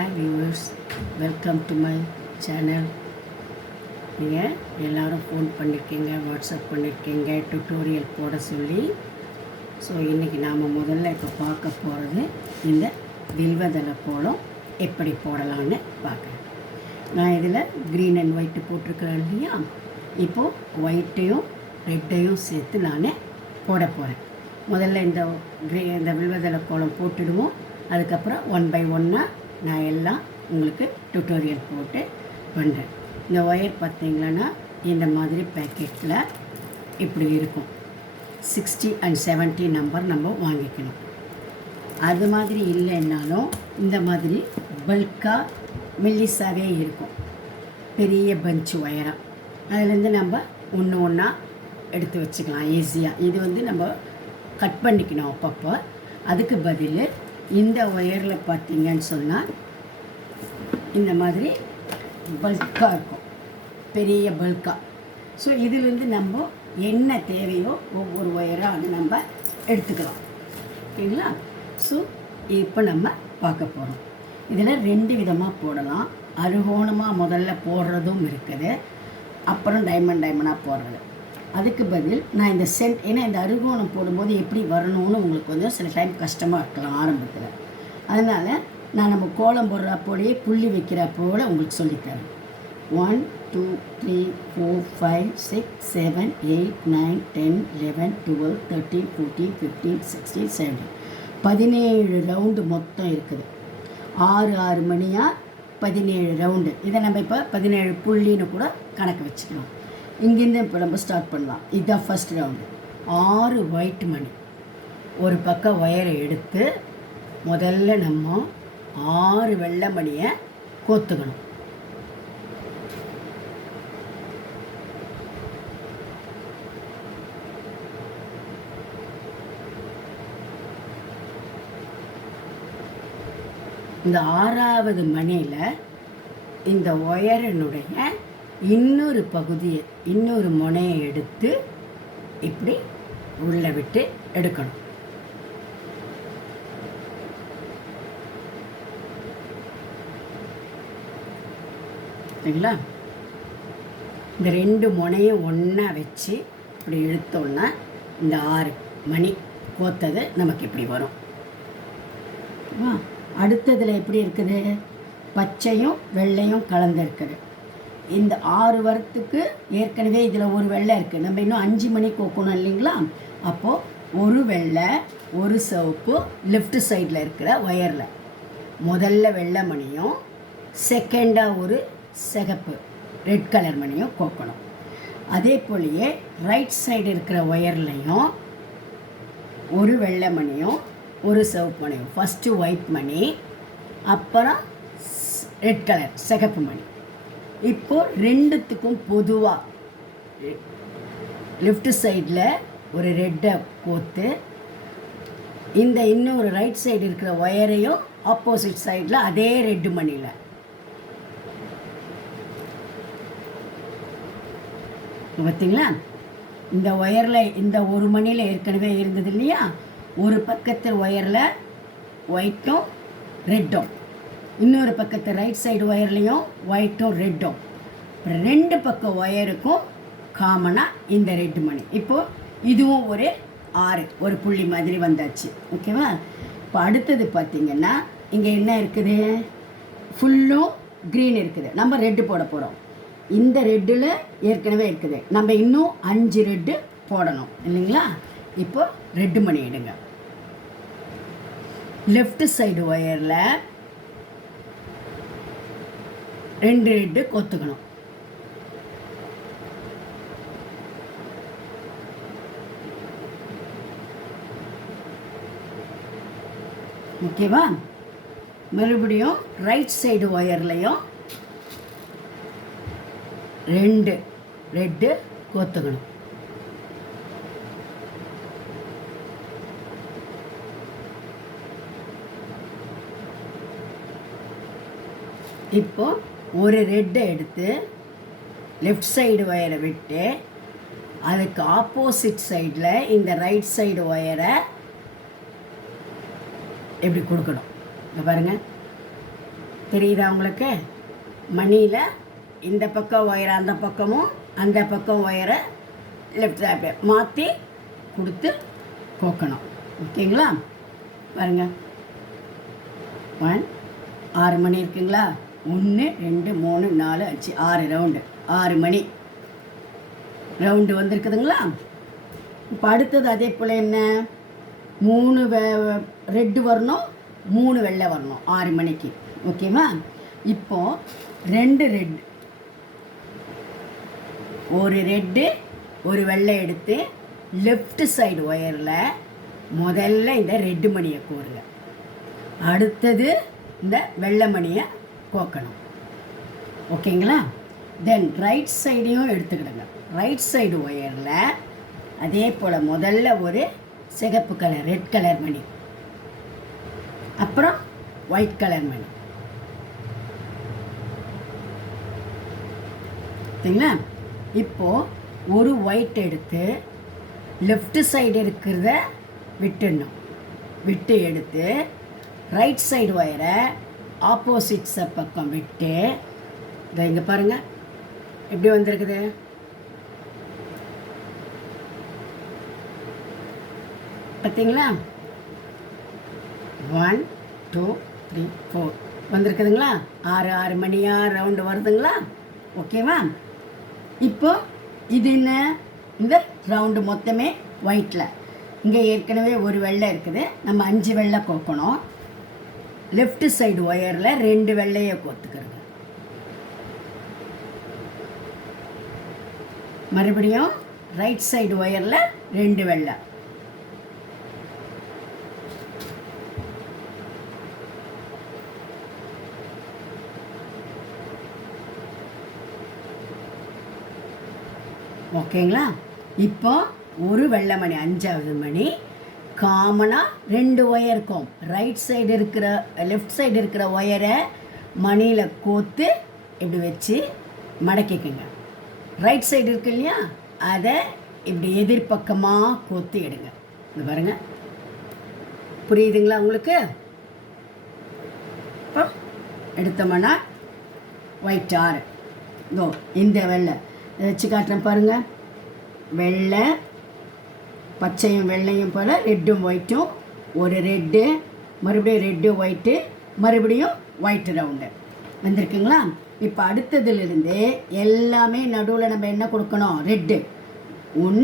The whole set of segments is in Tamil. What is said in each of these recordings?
Hi viewers, welcome to my channel. நீங்கள் எல்லோரும் ஃபோன் பண்ணியிருக்கீங்க, வாட்ஸ்அப் பண்ணியிருக்கீங்க, டுட்டோரியல் போட சொல்லி. ஸோ இன்றைக்கி நாம் முதல்ல இப்போ பார்க்க போகிறது இந்த வில்வதலை கோலம் எப்படி போடலான்னு பார்க்குறேன். நான் இதில் க்ரீன் அண்ட் ஒயிட்டு போட்டிருக்கிறேன் இல்லையா, இப்போது ஒயிட்டையும் ரெட்டையும் சேர்த்து நான் போட போகிறேன். முதல்ல இந்த வில்வதலை கோலம் போட்டுடுவோம். அதுக்கப்புறம் 1 by 1 நான் எல்லாம் உங்களுக்கு டுட்டோரியல் போட்டு பண்ணுறேன். இந்த ஒயர் பார்த்திங்கன்னா இந்த மாதிரி பேக்கெட்டில் இப்படி இருக்கும். 60 and 70 நம்பர் நம்ம வாங்கிக்கணும். அது மாதிரி இல்லைன்னாலும் இந்த மாதிரி பல்காக மெல்லிஸாகவே இருக்கும், பெரிய பஞ்ச் ஒயராக. அதுலேருந்து நம்ம ஒன்று ஒன்றா எடுத்து வச்சுக்கலாம் ஈஸியாக. இது நம்ம கட் பண்ணிக்கணும் அப்பப்போ. அதுக்கு பதில் இந்த ஒயரில் பார்த்திங்கன்னு சொன்னால் இந்த மாதிரி பல்காக இருக்கும், பெரிய பல்காக. ஸோ இதிலேருந்து நம்ம என்ன தேவையோ ஒவ்வொரு ஒயராக அதை நம்ம எடுத்துக்கலாம். ஓகேங்களா? ஸோ இப்போ நம்ம பார்க்க போகிறோம். இதில் 2 விதமாக போடலாம். அறுகோணமாக முதல்ல போடுறதும் இருக்குது, அப்புறம் டைமண்டாக போடுறது. அதுக்கு பதில் நான் இந்த ஏன்னா இந்த அறுகோணம் போடும்போது எப்படி வரணும்னு உங்களுக்கு வந்து சில டைம் கஷ்டமாக இருக்கலாம் ஆரம்பத்தில். அதனால் நான் நம்ம கோலம் போடுறப்போடையே புள்ளி வைக்கிறப்போட உங்களுக்கு சொல்லித்தரேன். 1 2 3 4 5 6 7 8 9 10 11 12 13 14 15 16 17 17 ரவுண்டு மொத்தம் இருக்குது. 6 மணியாக 17 ரவுண்டு. இதை நம்ம இப்போ 17 புள்ளின்னு கூட கணக்கு வச்சுக்கலாம். இங்கேருந்து இப்போ நம்ம ஸ்டார்ட் பண்ணலாம். இதுதான் ஃபஸ்ட் ரவுண்டு. 6 ஒயிட் மணி. ஒரு பக்கம் ஒயரை எடுத்து முதல்ல நம்ம 6 வெள்ளை மணியை கோத்துக்கணும். இந்த 6வது மணியில் இந்த ஒயரினுடைய இன்னொரு பகுதியை, இன்னொரு முனையை எடுத்து இப்படி உள்ளே விட்டு எடுக்கணும். சரிங்களா? இந்த 2 முனையும் ஒன்றா வச்சு இப்படி இழுத்தோன்னா இந்த 6 மணி கோத்தது நமக்கு இப்படி வரும். அடுத்ததில் எப்படி இருக்குது? பச்சையும் வெள்ளையும் கலந்துருக்குது. இந்த 6 வரத்துக்கு ஏற்கனவே இதில் ஒரு வெள்ளை இருக்குது. நம்ம இன்னும் 5 மணி கோக்கணும் இல்லைங்களா? அப்போது ஒரு வெள்ளை ஒரு சிவப்பு லெஃப்ட் சைடில் இருக்கிற ஒயரில் முதல்ல வெள்ளை மணியும் செகண்டாக ஒரு சிகப்பு ரெட் கலர் மணியும் கோக்கணும். அதே போலயே ரைட் சைடு இருக்கிற ஒயர்லையும் ஒரு வெள்ளை மணியும் ஒரு சிவப்பு மணியும், ஃபஸ்ட்டு ஒயிட் மணி, அப்புறம் ரெட் கலர் சிகப்பு மணி. இப்போது 2த்துக்கும் பொதுவாக லெஃப்ட் சைடில் ஒரு ரெட்டை கோத்து இந்த இன்னொரு ரைட் சைடு இருக்கிற ஒயரையும் ஆப்போசிட் சைடில் அதே ரெட்டு மணியில் பார்த்தீங்களா? இந்த ஒயரில் இந்த ஒரு மணியில் ஏற்கனவே இருந்தது இல்லையா, ஒரு பக்கத்து ஒயரில் ஒயிட்டும் ரெட்டும், இன்னொரு பக்கத்து ரைட் சைடு ஒயர்லேயும் ஒயிட்டும் ரெட்டும், 2 பக்கம் ஒயருக்கும் காமனாக இந்த ரெட்டு மணி. இப்போது இதுவும் ஒரு 6 ஒரு புள்ளி மாதிரி வந்தாச்சு. ஓகேவா? இப்போ அடுத்தது பார்த்திங்கன்னா இங்கே என்ன இருக்குது? ஃபுல்லும் க்ரீன் இருக்குது. நம்ம ரெட்டு போட போகிறோம். இந்த ரெட்டில் ஏற்கனவே இருக்குது, நம்ம இன்னும் 5 ரெட்டு போடணும் இல்லைங்களா? இப்போ ரெட்டு மணி எடுங்க. லெஃப்ட் சைடு ஒயரில் 2 ரெட்டு கொத்துக்கணும். ஓகேவா? மறுபடியும் ரைட் சைடு ஒயர்லையும் 2 ரெட்டு கோத்துக்கணும். இப்போ ஒரு ரெட்டை எடுத்து லெஃப்ட் சைடு ஒயரை விட்டு அதுக்கு ஆப்போசிட் சைடில் இந்த ரைட் சைடு ஒயரை இப்படி கொடுக்கணும். இங்கே பாருங்கள், தெரியுதா உங்களுக்கு? மணியில் இந்த பக்கம் ஒயரை அந்த பக்கமும் அந்த பக்கம் ஒயரை லெஃப்ட் சைடு மாற்றி கொடுத்து கோக்கணும். ஓகேங்களா? பாருங்கள், 1 6 மணி இருக்குங்களா? 1 2 3 4 5 6 ரவுண்டு, 6 மணி ரவுண்டு வந்திருக்குதுங்களா? இப்போ அடுத்தது அதே போல் என்ன, 3 ரெட்டு வரணும், 3 வெள்ளை வரணும் 6 மணிக்கு. ஓகேவா? இப்போது 2 ரெட், ஒரு ரெட்டு ஒரு வெள்ளை எடுத்து லெஃப்ட் சைடு ஒயரில் முதல்ல இந்த ரெட்டு மணியை கோருங்க. அடுத்தது இந்த வெள்ளை மணியை கோக்கணும். ஓகேங்களா? தென் ரைட் சைடையும் எடுத்துக்கிடுங்க. ரைட் சைடு ஒயரில் அதே போல் முதல்ல ஒரு சிகப்பு கலர் ரெட் கலர் மணி, அப்புறம் ஒயிட் கலர் மணி. சரிங்களா? இப்போது ஒரு ஒயிட் எடுத்து லெஃப்ட் சைடு இருக்கிறத விட்டுடணும். விட்டு எடுத்து ரைட் சைடு ஒயரை ஆப்போசிட் பக்கம் விட்டு இதை இங்கே பாருங்கள் எப்படி வந்திருக்குது. பார்த்தீங்களா? 1 2 3 4 வந்திருக்குதுங்களா? 6 மணியாக ரவுண்டு வருதுங்களா? ஓகேவா? இப்போ இது என்ன, இந்த ரவுண்டு மொத்தமே ஒயிட்டில். இங்கே ஏற்கனவே ஒரு வெள்ளை இருக்குது, நம்ம 5 வெள்ளை கோக்கணும். லெஃப்ட் சைடு ஒயரில் 2 வெள்ளையை கோத்துக்கிறது. மறுபடியும் ரைட் சைடு ஒயரில் 2 வெள்ளை. ஓகேங்களா? இப்போ ஒரு வெள்ளை மணி 5வது மணி காமனாக 2 ஒயருக்கும் ரைட் சைடு இருக்கிற லெஃப்ட் சைடு இருக்கிற ஒயரை மணியில் கோத்து இப்படி வச்சு மடக்கிக்குங்க. ரைட் சைடு இருக்கு இல்லையா, அதை இப்படி எதிர்பக்கமாக கோத்து எடுங்க. இது பாருங்கள், புரியுதுங்களா உங்களுக்கு? இப்போ எடுத்தோம்னா ஒயிட் 6, இதோ இந்த வெள்ளை வச்சு காட்டுறேன் பாருங்கள். வெள்ளை பச்சையும் வெள்ளையும் போல் ரெட்டும் ஒயிட்டும், ஒரு ரெட்டு, மறுபடியும் ரெட்டு ஒயிட்டு, மறுபடியும் ஒயிட்டு ரவுண்டு வந்திருக்குங்களா? இப்போ அடுத்ததுலேருந்து எல்லாமே நடுவில் நம்ம என்ன கொடுக்கணும், ரெட்டு. 1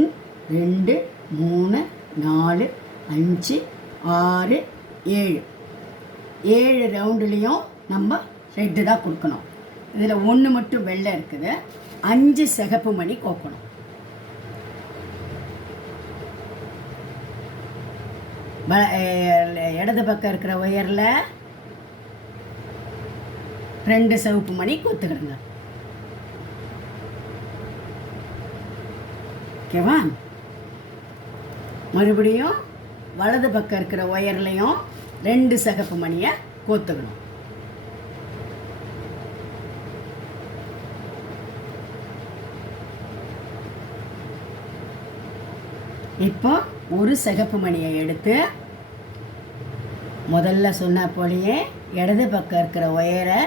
2 3 4 5 6 7 7 ரவுண்டுலேயும் நம்ம ரெட்டு தான் கொடுக்கணும். இதில் 1 மட்டும் வெள்ளை இருக்குது. 5 சிகப்பு மணி கோக்கணும். இடது பக்கம் இருக்கிற ஒயரில் 2 சிவப்பு மணி கோத்துக்கிடுங்க. ஓகேவா? மறுபடியும் வலது பக்கம் இருக்கிற ஒயர்லையும் 2 சிகப்பு மணியை கோத்துக்கணும். இப்போ ஒரு சிகப்பு மணியை எடுத்து முதல்ல சொன்ன போலேயே இடது பக்கம் இருக்கிற ஒயரை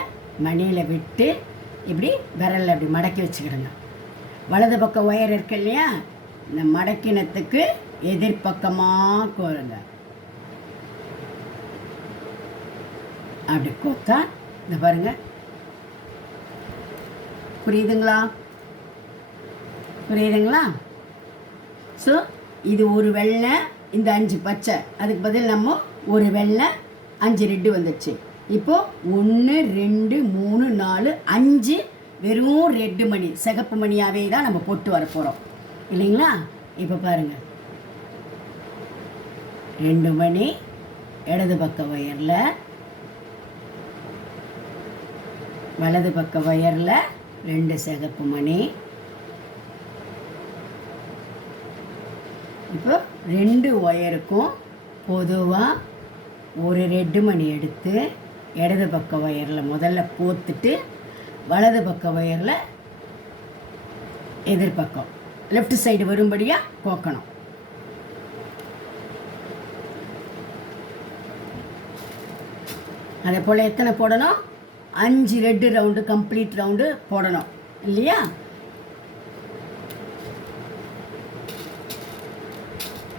மணியில் விட்டு இப்படி விரலில் அப்படி மடக்கி வச்சுக்கிடுங்க. வலது பக்கம் ஒயர் இருக்கு இல்லையா, இந்த மடக்கினத்துக்கு எதிர்பக்கமாக கோருங்க. அப்படி கோத்தா இந்த பாருங்க, புரியுதுங்களா? புரியுதுங்களா? ஸோ இது ஒரு வெள்ளை, இந்த 5 பச்சை, அதுக்கு பதில் நம்ம ஒரு வெள்ளை 5 ரெட்டு வந்துடுச்சு. இப்போது 1 2 3 4 5 வெறும் ரெட்டு மணி, சிகப்பு மணியாகவே தான் நம்ம போட்டு வர போகிறோம் இல்லைங்களா? இப்போ பாருங்கள், 2 மணி இடது பக்க ஒயரில், வலது பக்க ஒயரில் 2 சிகப்பு மணி. இப்போ 2 ஒயருக்கும் பொதுவாக ஒரு ரெட்டு மணி எடுத்து இடது பக்க ஒயரில் முதல்ல கோத்துட்டு வலது பக்க ஒயரில் எதிர்பக்கம் லெஃப்ட் சைடு வரும்படியாக கோக்கணும். அதே போல் எத்தனை போடணும்? 5 ரெட்டு ரவுண்டு கம்ப்ளீட் ரவுண்டு போடணும் இல்லையா?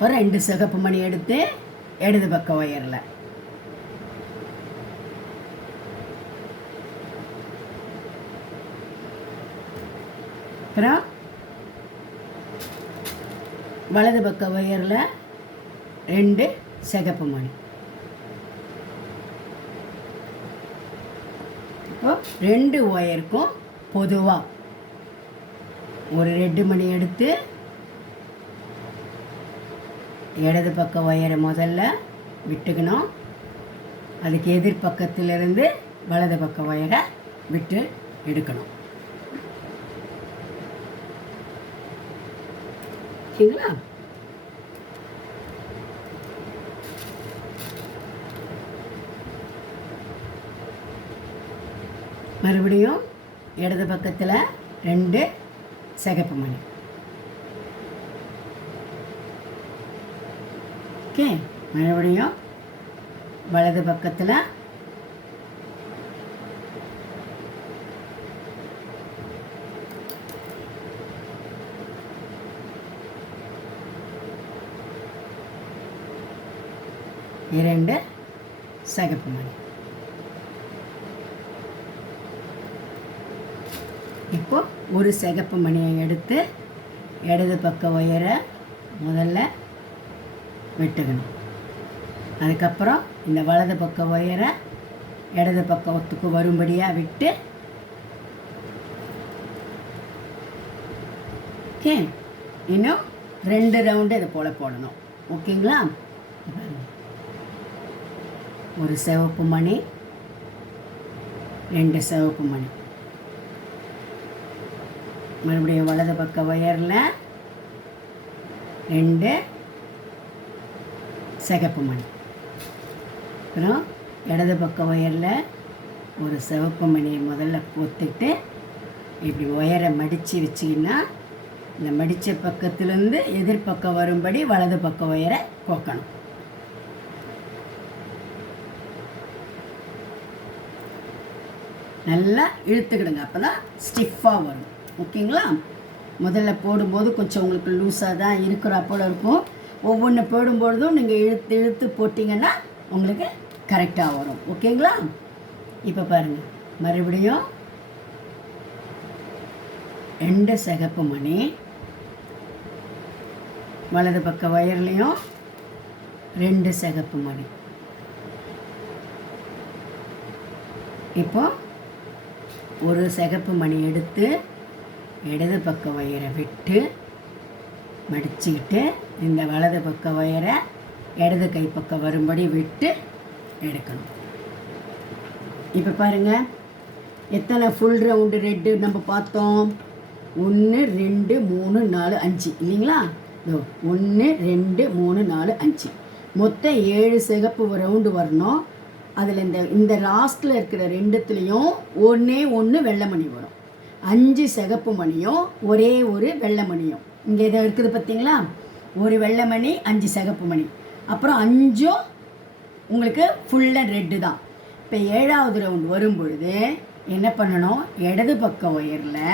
ஒரு 2 சிகப்பு மணி எடுத்து இடது பக்க ஒயரில் அப்புறம் வலது பக்க ஒயரில் 2 சிகப்பு மணி. இப்போ 2 ஒயருக்கும் பொதுவாக ஒரு ரெட்டு மணி எடுத்து இடது பக்க ஒயரை முதல்ல விட்டுக்கணும். அதுக்கு எதிர்பக்கத்திலிருந்து வலது பக்க ஒயரை விட்டு எடுக்கணும். ஓகேங்களா? மறுபடியும் இடது பக்கத்தில் 2 சிகப்பு மணி. ஓகே, மறுபடியும் வலது பக்கத்தில் 2 சிகப்பு மணி. இப்போ ஒரு சிகப்பு மணியை எடுத்து இடது பக்க ஒயரை முதல்ல வெட்டுக்கணும். அதுக்கப்புறம் இந்த வலது பக்க ஒயரை இடது பக்கத்துக்கு வரும்படியாக விட்டு ஓகே, இன்னும் 2 ரவுண்டு இது போல் போடணும். ஓகேங்களா? ஒரு சிவப்பு மணி, 2 சிவப்பு மணி, மறுபடியும் வலது பக்க ஒயரில் 2 சிகப்பு மணி, அப்புறம் இடது பக்க ஒயரில் ஒரு சிவப்பு மணியை முதல்ல கோத்துட்டு இப்படி ஒயரை மடித்து வச்சிங்கன்னா இந்த மடித்த பக்கத்துலேருந்து எதிர்பக்கம் வரும்படி வலது பக்க ஒயரை கோக்கணும். நல்லா இழுத்துக்கிடுங்க, அப்போ தான் ஸ்டிஃபாக வரும். ஓகேங்களா? முதல்ல போடும்போது கொஞ்சம் உங்களுக்கு லூஸாக தான் இருக்கிறா போல் இருக்கும். ஒவ்வொன்று போடும்பொழுதும் நீங்கள் இழுத்து இழுத்து போட்டிங்கன்னா உங்களுக்கு கரெக்டாக வரும். ஓகேங்களா? இப்போ பாருங்கள், மறுபடியும் 2 சிகப்பு மணி, வலது பக்க ஒயர்லேயும் 2 சிகப்பு மணி. இப்போ ஒரு சிகப்பு மணி எடுத்து இடது பக்க ஒயரை விட்டு மடிச்சுக்கிட்டு இந்த வலது பக்க ஒயரை இடது கை பக்கம் வரும்படி விட்டு எடுக்கணும். இப்போ பாருங்கள், எத்தனை ஃபுல் ரவுண்டு ரெட்டு நம்ம பார்த்தோம்? 1 2 3 4 5 இல்லைங்களா? 1 2 3 4 5 மொத்தம் 7 சிகப்பு ரவுண்டு வரணும். அதில் இந்த லாஸ்ட்டில் இருக்கிற 2த்துலேயும் ஒன்று வெள்ளை மணி வரும். 5 சிகப்பு மணியும் ஒரே ஒரு வெள்ளை மணியும் இங்கே இதை இருக்குது பார்த்தீங்களா? ஒரு வெள்ளை மணி 5 சிகப்பு மணி, அப்புறம் 5ம் உங்களுக்கு ஃபுல்லாக ரெட்டு தான். இப்போ 7வது ரவுண்டு வரும் பொழுது என்ன பண்ணணும்? இடது பக்க ஒயரில்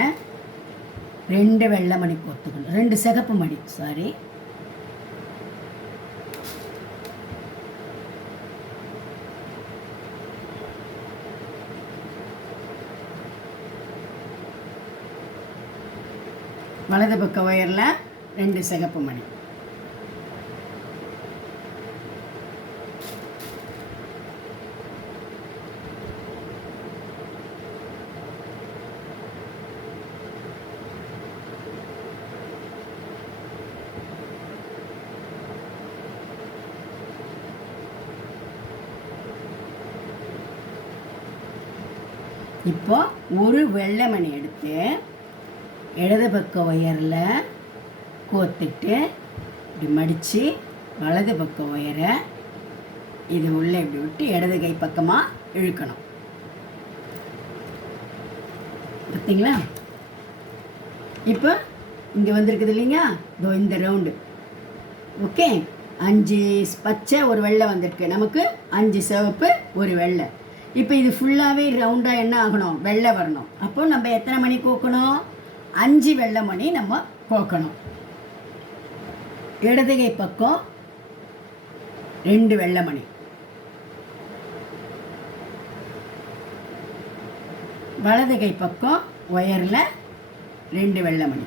2 வெள்ளை மணி கோத்துக்கணும், 2 சிகப்பு மணி, சாரி, வலது பக்க ஒயரில் 2 சிகப்பு மணி. இப்போ ஒரு வெள்ளை மணி எடுத்து இடது பக்க ஒயரில் கோத்துட்டு இப்படி மடித்து வலது பக்க ஒயரை இது உள்ளே இப்படி விட்டு இடது கை பக்கமாக இழுக்கணும். பார்த்தீங்களா? இப்போ இங்கே வந்திருக்குது இல்லைங்க, இதோ இந்த ரவுண்டு. ஓகே, 5 பச்சை ஒரு வெள்ளை வந்திருக்கு, நமக்கு 5 சிவப்பு ஒரு வெள்ளை. இப்போ இது ஃபுல்லாகவே ரவுண்டாக என்ன ஆகணும், வெள்ளை வரணும். அப்போ நம்ம எத்தனை மணி கோக்கணும், 5 வெள்ளை மணி நம்ம கோக்கணும். இடதுகை பக்கம் 2 வெள்ளை மணி, வலதுகை பக்கம் ஒயரில் 2 வெள்ளை மணி.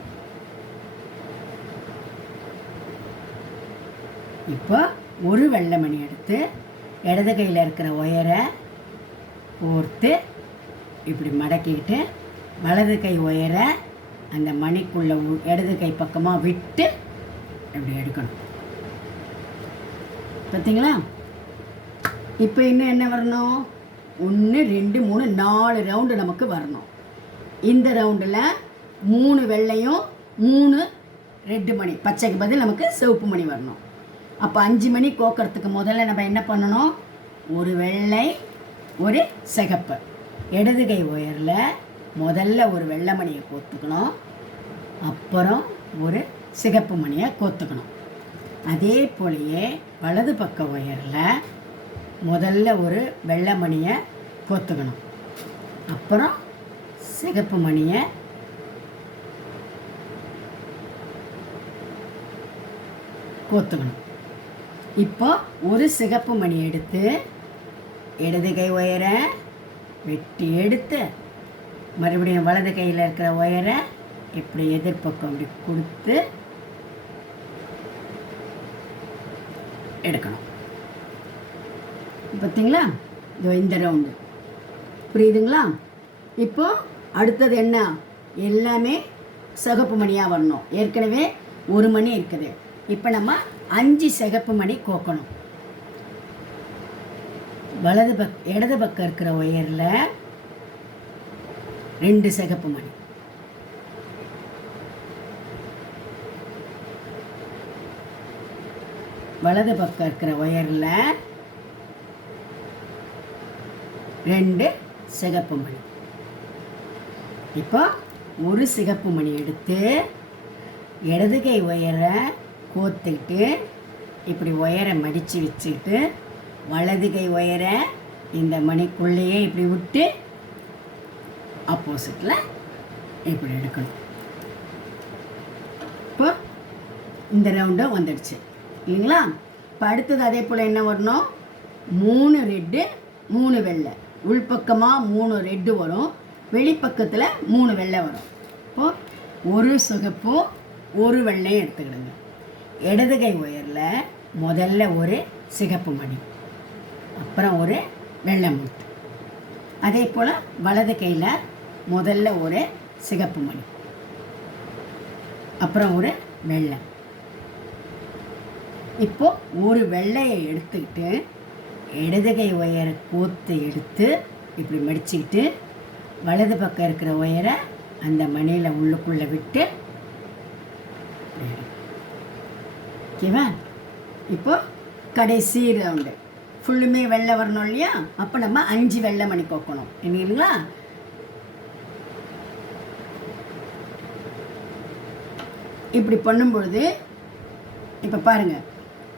இப்போ ஒரு வெள்ளை மணி எடுத்து இடது கையில் இருக்கிற ஒயரை கோர்த்து இப்படி மடக்கிக்கிட்டு வலது கை ஒயரை அந்த மணிக்குள்ளே இடது கை பக்கமாக விட்டு இப்படி எடுக்கணும். பார்த்தீங்களா? இப்போ இன்னும் என்ன வரணும், 1 2 3 4 ரவுண்டு நமக்கு வரணும். இந்த ரவுண்டில் 3 வெள்ளையும் 3 ரெட்டு மணி, பச்சைக்கு பதில் நமக்கு சிவப்பு மணி வரணும். அப்போ 5 மணி கோக்கிறதுக்கு முதல்ல நம்ம என்ன பண்ணணும், ஒரு வெள்ளை ஒரு சிகப்பு, இடது கை ஒயரில் முதல்ல ஒரு வெள்ளை மணியை கோத்துக்கணும், அப்புறம் ஒரு சிகப்பு மணியை கோத்துக்கணும். அதே போலயே வலது பக்க ஒயரில் முதல்ல ஒரு வெள்ளை மணியை கோத்துக்கணும், அப்புறம் சிகப்பு மணியை கோத்துக்கணும். இப்போ ஒரு சிகப்பு மணி எடுத்து இடது கை ஒயரை வெட்டி எடுத்து மறுபடியும் வலது கையில் இருக்கிற ஒயரை இப்படி எதிர்பக்கம் இப்படி கொடுத்து எடுக்கணும். பார்த்தீங்களா? இதோ இந்த ரவுண்டு புரியுதுங்களா? இப்போ அடுத்தது என்ன, எல்லாமே சிகப்பு மணியாக வரணும். ஏற்கனவே ஒரு மணி இருக்குது. இப்போ நம்ம 5 சிகப்பு மணி கோக்கணும். இடது பக்கம் இருக்கிற ஒயரில் 2 சிகப்பு மணி, வலது பக்கம் இருக்கிற ஒயரில் 2 சிகப்பு மணி. இப்போ ஒரு சிகப்பு மணி எடுத்து இடது கை ஒயரை கோத்துக்கிட்டு இப்படி ஒயரை மடித்து வச்சுக்கிட்டு வலது கை ஒயரை இந்த மணிக்குள்ளேயே இப்படி விட்டு ஆப்போசிட்டில் இப்படி எடுக்கணும். இப்போ இந்த ரவுண்டும் வந்துடுச்சு இல்லைங்களா? இப்போ அடுத்தது அதே போல் என்ன வரணும், 3 ரெட்டு 3 வெள்ளை, உள்பக்கமாக 3 ரெட்டு வரும், வெளிப்பக்கத்தில் 3 வெள்ளை வரும். இப்போது ஒரு சிகப்பும் ஒரு வெள்ளையும் எடுத்துக்கிடுங்க. இடது கை ஒயரில் முதல்ல ஒரு சிகப்பு மணி, அப்புறம் ஒரு வெள்ளை முத்து. அதே போல் வலது கையில் முதல்ல ஒரு சிகப்பு மணி, அப்புறம் ஒரு வெள்ளை. இப்போது ஒரு வெள்ளையை எடுத்துக்கிட்டு இடது கை ஒயரை கோத்து எடுத்து இப்படி மடிச்சுக்கிட்டு வலது பக்கம் இருக்கிற ஒயரை அந்த மணியில் உள்ளுக்குள்ளே விட்டு ஓகேவா? இப்போ கடைசி ரவுண்டு ஃபுல்லுமே வெள்ளை வரணும் இல்லையா? அப்போ நம்ம 5 வெள்ளை மணி கோக்கணும் இல்லைங்களா? இப்படி பண்ணும்பொழுது இப்போ பாருங்கள்,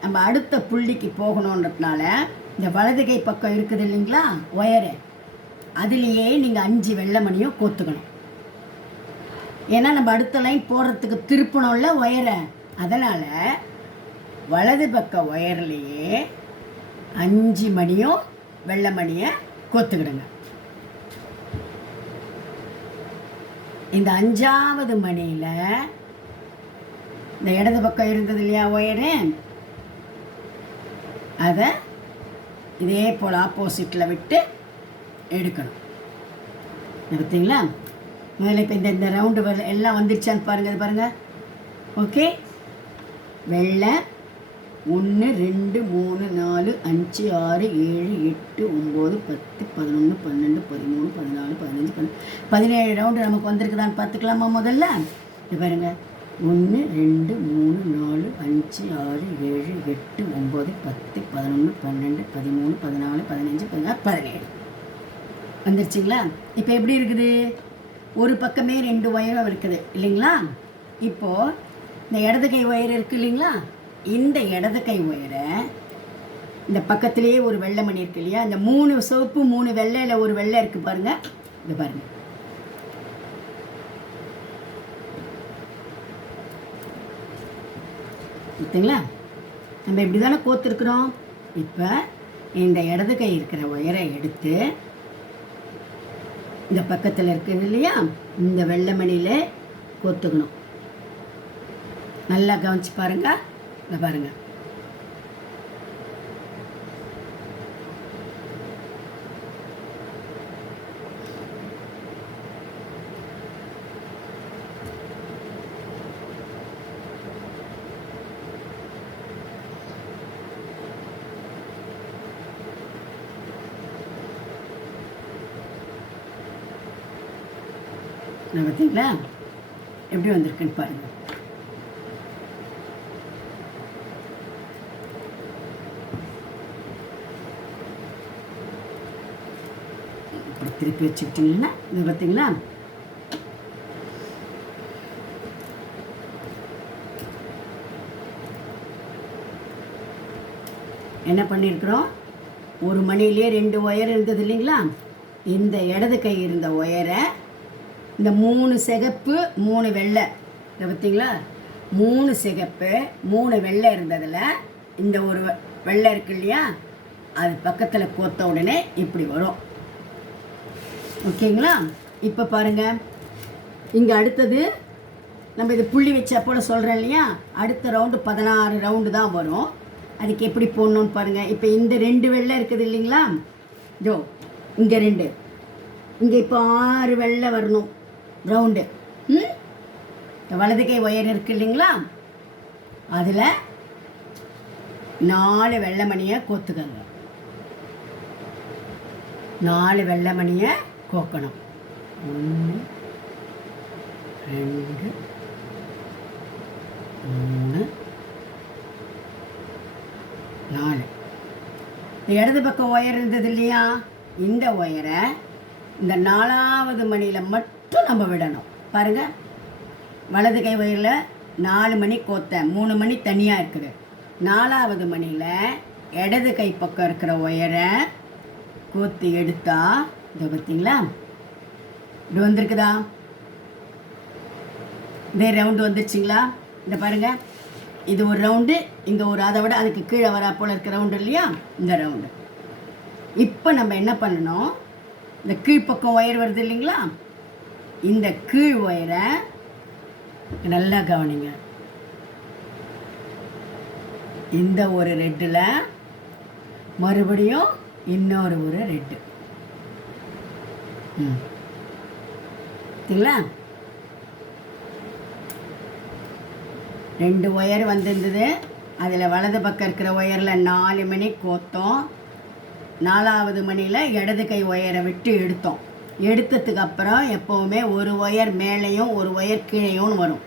நம்ம அடுத்த புள்ளிக்கு போகணுன்றதுனால இந்த வலது கை பக்கம் இருக்குது இல்லைங்களா ஒயரு, அதுலேயே நீங்கள் 5 வெள்ளை மணியும் கோத்துக்கணும். ஏன்னா நம்ம அடுத்த லைன் போடுறதுக்கு திருப்பணும்ல ஒயரை, அதனால் வலது பக்க ஒயர்லேயே 5 மணியும் வெள்ளை மணியை கோத்துக்கிடுங்க. இந்த 5ஆவது மணியில் இந்த இடது பக்கம் இருந்தது இல்லையா ஒயரு, அதை இதே போல் ஆப்போசிட்டில் விட்டு எடுக்கணும். பார்த்தீங்களா? முதல்ல இப்போ இந்த ரவுண்டு எல்லாம் வந்துடுச்சான்னு பாருங்கள். அது பாருங்கள். ஓகே, வெள்ளை 1 2 3 4 5 6 7 8 9 10 11 12 13 14 15 17 ரவுண்டு நமக்கு வந்திருக்குதான்னு பார்த்துக்கலாமா? முதல்ல இது பாருங்கள், 1 2 3 4 5 6 7 8 9 10 11 12 13 14 15 16 17 வந்துருச்சுங்களா? இப்போ எப்படி இருக்குது, ஒரு பக்கமே 2 ஒயரும் இருக்குது இல்லைங்களா? இப்போது இந்த இடது கை ஒயர் இருக்குது இல்லைங்களா, இந்த இடது கை ஒயரை இந்த பக்கத்துலேயே ஒரு வெள்ளை மணி இருக்கு இல்லையா, இந்த 3 சிவப்பு 3 வெள்ளையில் ஒரு வெள்ளை இருக்குது பாருங்கள். இது பாருங்கள், பார்த்தீங்களா? நம்ம இப்படி தானே கோத்துருக்குறோம். இப்போ இந்த இடது கை இருக்கிற ஒயரை எடுத்து இந்த பக்கத்தில் இருக்குது இல்லையா, இந்த வெள்ளை மணியில் கோத்துக்கணும். நல்லா கவனிச்சு பாருங்கள். இதை பாருங்கள், பார்த்தீங்களா எப்படி வந்திருக்குன்னு பாருங்கள். இப்படி திருப்பி வச்சுக்கிட்டீங்கன்னா இது பார்த்தீங்களா, என்ன பண்ணியிருக்கிறோம், ஒரு மணிலேயே 2 ஒயர் இருந்தது இல்லைங்களா, இந்த இடது கை இருந்த ஒயரை இந்த 3 சிகப்பு 3 வெள்ளை, இதை பார்த்தீங்களா, 3 சிகப்பு 3 வெள்ளை இருந்ததில் இந்த ஒரு வெள்ளை இருக்கு இல்லையா, அது பக்கத்தில் கோத்த உடனே இப்படி வரும். ஓகேங்களா? இப்போ பாருங்கள், இங்கே அடுத்தது நம்ம இது புள்ளி வச்ச போல சொல்கிறேன் இல்லையா, அடுத்த ரவுண்டு 16 ரவுண்டு தான் வரும். அதுக்கு எப்படி போடணுன்னு பாருங்கள். இப்போ இந்த 2 வெள்ளை இருக்குது இல்லைங்களா, ஜோ இங்கே 2, இங்கே இப்போ 6 வெள்ளை வரணும் ரவுண்டு. வலது கை ஒயர் இருக்குது இல்லைங்களா, அதில் 4 வெள்ளை மணியை கோத்துக்கங்க. 4 வெள்ளை மணியை கோக்கணும். 1 2 3 4. இடது பக்கம் ஒயர் இருந்தது இல்லையா, இந்த ஒயரை இந்த 4வது மணியில் மட்டும் நம்ம விடணும். பாருங்கள், வலது கை ஒயரில் 4 மணி கோத்தேன், 3 மணி தனியாக இருக்குது. 4வது மணியில் இடது கை பக்கம் இருக்கிற ஒயரை கோத்து எடுத்தா இதை பார்த்தீங்களா, இது வந்திருக்குதா, இதே ரவுண்டு வந்துருச்சுங்களா. இந்த பாருங்கள், இது ஒரு ரவுண்டு, இங்கே ஒரு அதை விட அதுக்கு கீழே வரா போல் இருக்கிற ரவுண்டு இல்லையா, இந்த ரவுண்டு. இப்போ நம்ம என்ன பண்ணணும், இந்த கீழ்ப்பக்கம் ஒயர் வருது இல்லைங்களா, இந்த கீழ் ஒயரை நல்லா கவனிங்க. இந்த ஒரு ரெட்டில் மறுபடியும் இன்னொரு ஒரு ரெட்டு. சரிங்களா, 2 ஒயர் வந்திருந்தது. அதில் வலது பக்கம் இருக்கிற ஒயரில் 4 மணி கோத்தோம். 4வது மணியில் இடது கை ஒயரை விட்டு எடுத்தோம். எடுத்ததுக்கு அப்புறம் எப்போவுமே ஒரு ஒயர் மேலேயும் ஒரு ஒயர் கீழேயும் வரும்.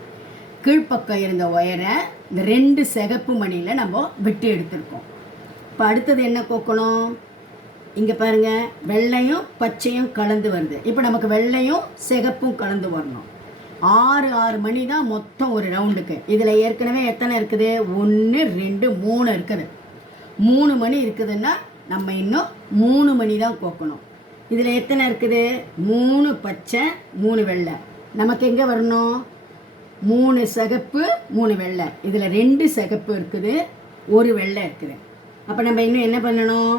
கீழ்ப்பக்கம் இருந்த ஒயரை இந்த 2 சிகப்பு மணியில் நம்ம விட்டு எடுத்துருக்கோம். இப்போ அடுத்தது என்ன கோக்கணும், இங்கே பாருங்கள், வெள்ளையும் பச்சையும் கலந்து வருது. இப்போ நமக்கு வெள்ளையும் சிகப்பும் கலந்து வரணும். 6 மணி தான் மொத்தம் ஒரு ரவுண்டுக்கு. இதில் ஏற்கனவே எத்தனை இருக்குது, 1 2 3 இருக்குது. 3 மணி இருக்குதுன்னா நம்ம இன்னும் 3 மணி தான் கோக்கணும். இதில் எத்தனை இருக்குது, 3 பச்சை 3 வெள்ளை. நமக்கு எங்கே வரணும், 3 சிகப்பு 3 வெள்ளை. இதில் 2 சிகப்பு இருக்குது, 1 வெள்ளை இருக்குது. அப்போ நம்ம இன்னும் என்ன பண்ணணும்,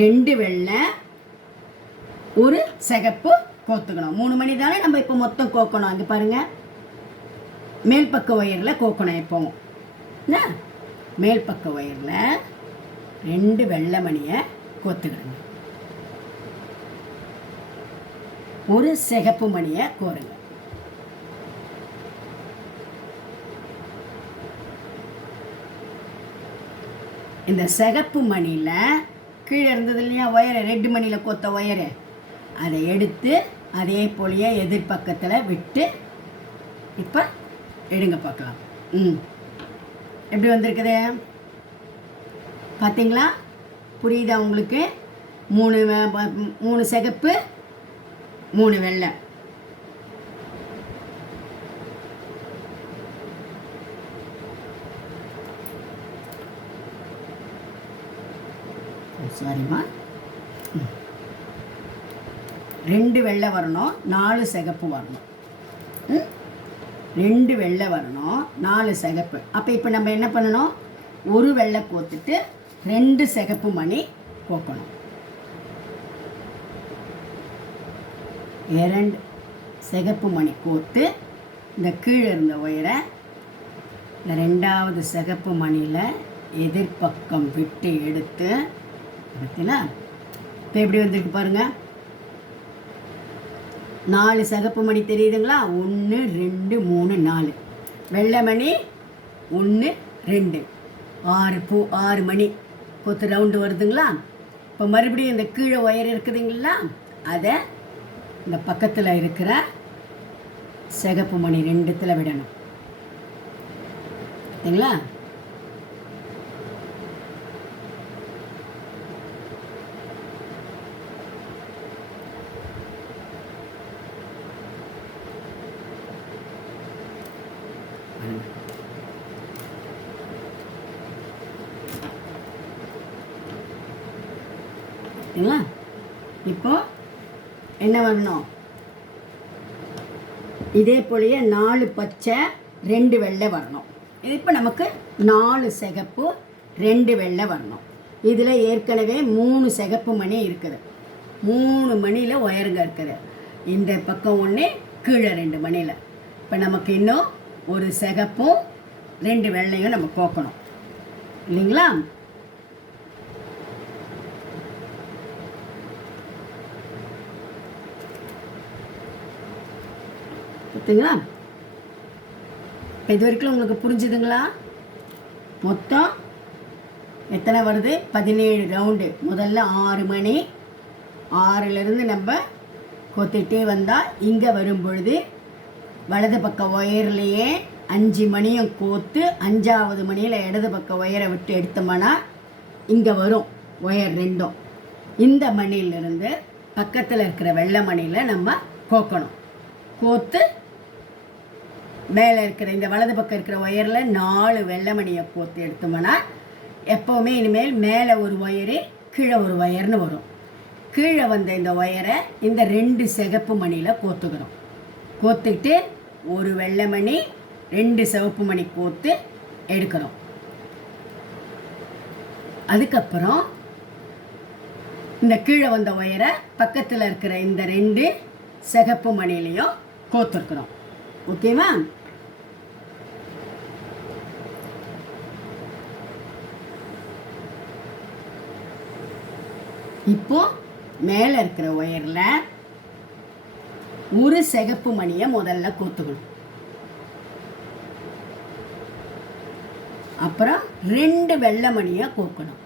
2 வெள்ளை 1 சிகப்பு கோத்துக்கணும். 3 மணி தானே நம்ம இப்போ மொத்தம் கோக்கணும். அங்கே பாருங்கள், மேல் பக்க ஒயரில் கோக்கணும். எப்போவும் என்ன, மேல் பக்க ஒயரில் 2 வெள்ளை மணியை கோத்துக்கிடுங்க, 1 சிகப்பு மணியை கோருங்க. இந்த சிகப்பு மணியில் கீழே இருந்தது இல்லையா ஒயரு, ரெட் மணியில் கோத்த ஒயரு, அதை எடுத்து அதே போலியே எதிர்பக்கத்தில் விட்டு இப்போ எடுங்க பார்க்கலாம். எப்படி வந்திருக்குது பார்த்தீங்களா, புரியுதா உங்களுக்கு? 3 சிகப்பு 3 வெள்ளை. சாரிம்மா, 2 வெள்ளை வரணும், 4 சிகப்பு வரணும். 2 வெள்ளை வரணும், 4 சிகப்பு. அப்போ இப்போ நம்ம என்ன பண்ணணும், ஒரு வெள்ளை கோத்துட்டு 2 சிகப்பு மணி கோக்கணும். 2 சிகப்பு மணி கோத்து இந்த கீழே இருந்த ஒயரை இந்த 2வது சிகப்பு மணியில் எதிர்பக்கம் விட்டு எடுத்து, பார்த்தீங்களா இப்போ எப்படி வந்திருக்கு பாருங்கள். 4 சிகப்பு மணி தெரியுதுங்களா? 1 2 3 4 வெள்ளை மணி 1 2 6 மணி கொத்து ரவுண்டு வருதுங்களா? இப்போ மறுபடியும் இந்த கீழே ஒயர் இருக்குதுங்களா, அதை இந்த பக்கத்தில் இருக்கிற சிகப்பு மணி 2த்தில் விடணும். சரிங்களா? சரிங்களா? இப்போ என்ன வரணும், இதே போலயே 4 பச்சை 2 வெள்ளை வரணும். இது இப்போ நமக்கு 4 சிகப்பு 2 வெள்ளை வரணும். இதில் ஏற்கனவே 3 சிகப்பு மணி இருக்குது, 3 மணியில் ஒயருங்க இருக்குது. இந்த பக்கம் 1, கீழே 2 மணியில். இப்போ நமக்கு இன்னும் ஒரு சிகப்பும் 2 வெள்ளையும் நம்ம கோக்கணும் இல்லைங்களா? பார்த்தீங்களா? இது வரைக்கும் உங்களுக்கு புரிஞ்சுதுங்களா? மொத்தம் எத்தனை வருது? 17 ரவுண்டு. முதல்ல 6 மணி, 6லேருந்து நம்ம கொத்திட்டே வந்தால் இங்கே வரும் பொழுது வலது பக்க ஒயர்லேயே 5 மணியும் கோத்து 5வது மணியில் இடது பக்க ஒயரை விட்டு எடுத்தோம்னா இங்கே வரும் ஒயர் 2ம். இந்த மணியிலிருந்து பக்கத்தில் இருக்கிற வெள்ளை மணியில் நம்ம கோக்கணும். கோத்து மேலே இருக்கிற இந்த வலது பக்கம் இருக்கிற ஒயரில் 4 வெள்ளை மணியை கோத்து எடுத்தோம்னா எப்போவுமே இனிமேல் மேலே ஒரு ஒயரு கீழே ஒரு ஒயர்னு வரும். கீழே வந்த இந்த ஒயரை இந்த 2 சிகப்பு மணியில் கோத்துக்கிறோம். கோத்துக்கிட்டு ஒரு வெள்ளை மணி 2 சிவப்பு மணி கோத்து எடுக்கிறோம். அதுக்கப்புறம் இந்த கீழே வந்த ஒயரை பக்கத்தில் இருக்கிற இந்த 2 சிகப்பு மணிலையும் கோத்துருக்குறோம். ஓகேவா? இப்போ மேலே இருக்கிற ஒயரில் ஒரு சிகப்பு மணியை முதல்ல கோத்துக்கணும். அப்புறம் 2 வெள்ளை மணியை கோக்கணும்.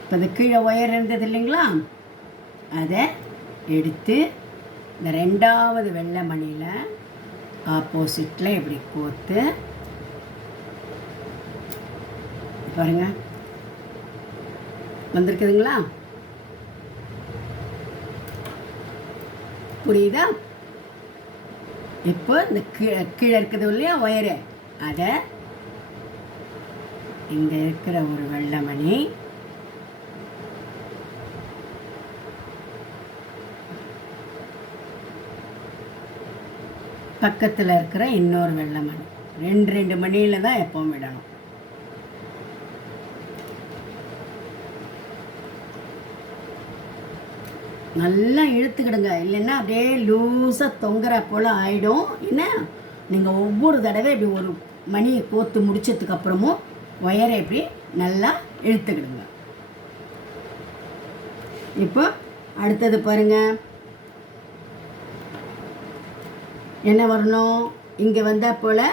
இப்போ இந்த கீழே ஒயர் இருந்தது இல்லைங்களா, அதை எடுத்து இந்த 2வது வெள்ளை மணியில் ஆப்போசிட்டில் இப்படி கோத்து பாருங்க வந்திருக்குதுங்களா? புரியுதா? இப்போ இந்த கீழே இருக்குது இல்லையா ஒயரு, அதை இங்கே இருக்கிற ஒரு வெள்ளை மணி பக்கத்தில் இருக்கிற இன்னொரு வெள்ளை மணி 2 மணியில் தான் எப்பவும் விடணும். நல்லா இழுத்துக்கிடுங்க, இல்லைன்னா அப்படியே லூஸாக தொங்குற போல் ஆகிடும். என்ன, நீங்கள் ஒவ்வொரு தடவை இப்படி ஒரு மணியை கோத்து முடிச்சதுக்கப்புறமும் ஒயரை இப்படி நல்லா இழுத்துக்கிடுங்க. இப்போ அடுத்தது பாருங்கள், என்ன வரணும், இங்கே வந்தால் போல்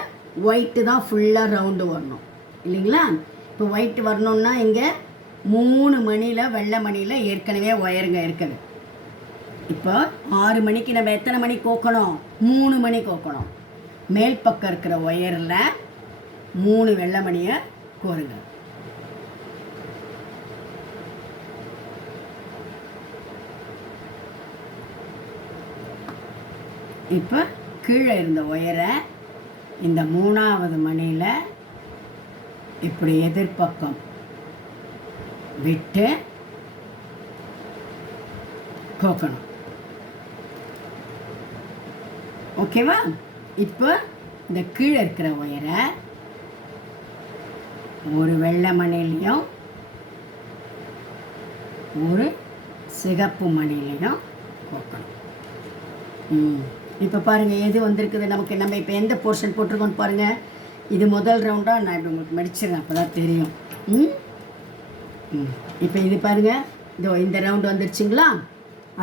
ஒயிட்டு தான் ஃபுல்லாக ரவுண்டு வரணும் இல்லைங்களா? இப்போ ஒயிட்டு வரணுன்னா இங்கே 3 மணியில் வெள்ளை மணியில் ஏற்கனவே ஒயருங்க இருக்குது. இப்போ 6 மணிக்கு நம்ம எத்தனை மணி கோக்கணும்? 3 மணி கோக்கணும். மேல் பக்கம் இருக்கிற ஒயரில் 3 வெள்ளை மணியை கோருங்க. இப்போ கீழே இருந்த ஒயரை இந்த 3வது மணியில் இப்படி எதிர்பக்கம் விட்டு கோக்கணும். ஓகேவா? இப்போ இந்த கீழே இருக்கிற ஒயரை ஒரு வெள்ளை மணிலையும் ஒரு சிகப்பு மணிலையும் கோக்கணும். இப்போ பாருங்கள் எது வந்திருக்குது நமக்கு. நம்ம இப்போ எந்த போர்ஷன் போட்டிருக்கோன்னு பாருங்கள். இது முதல் ரவுண்டாக நான் இப்போ உங்களுக்கு மடிச்சிடுறேன், அப்போ தான் தெரியும். இப்போ இது பாருங்கள், இந்த ரவுண்டு வந்துடுச்சிங்களா,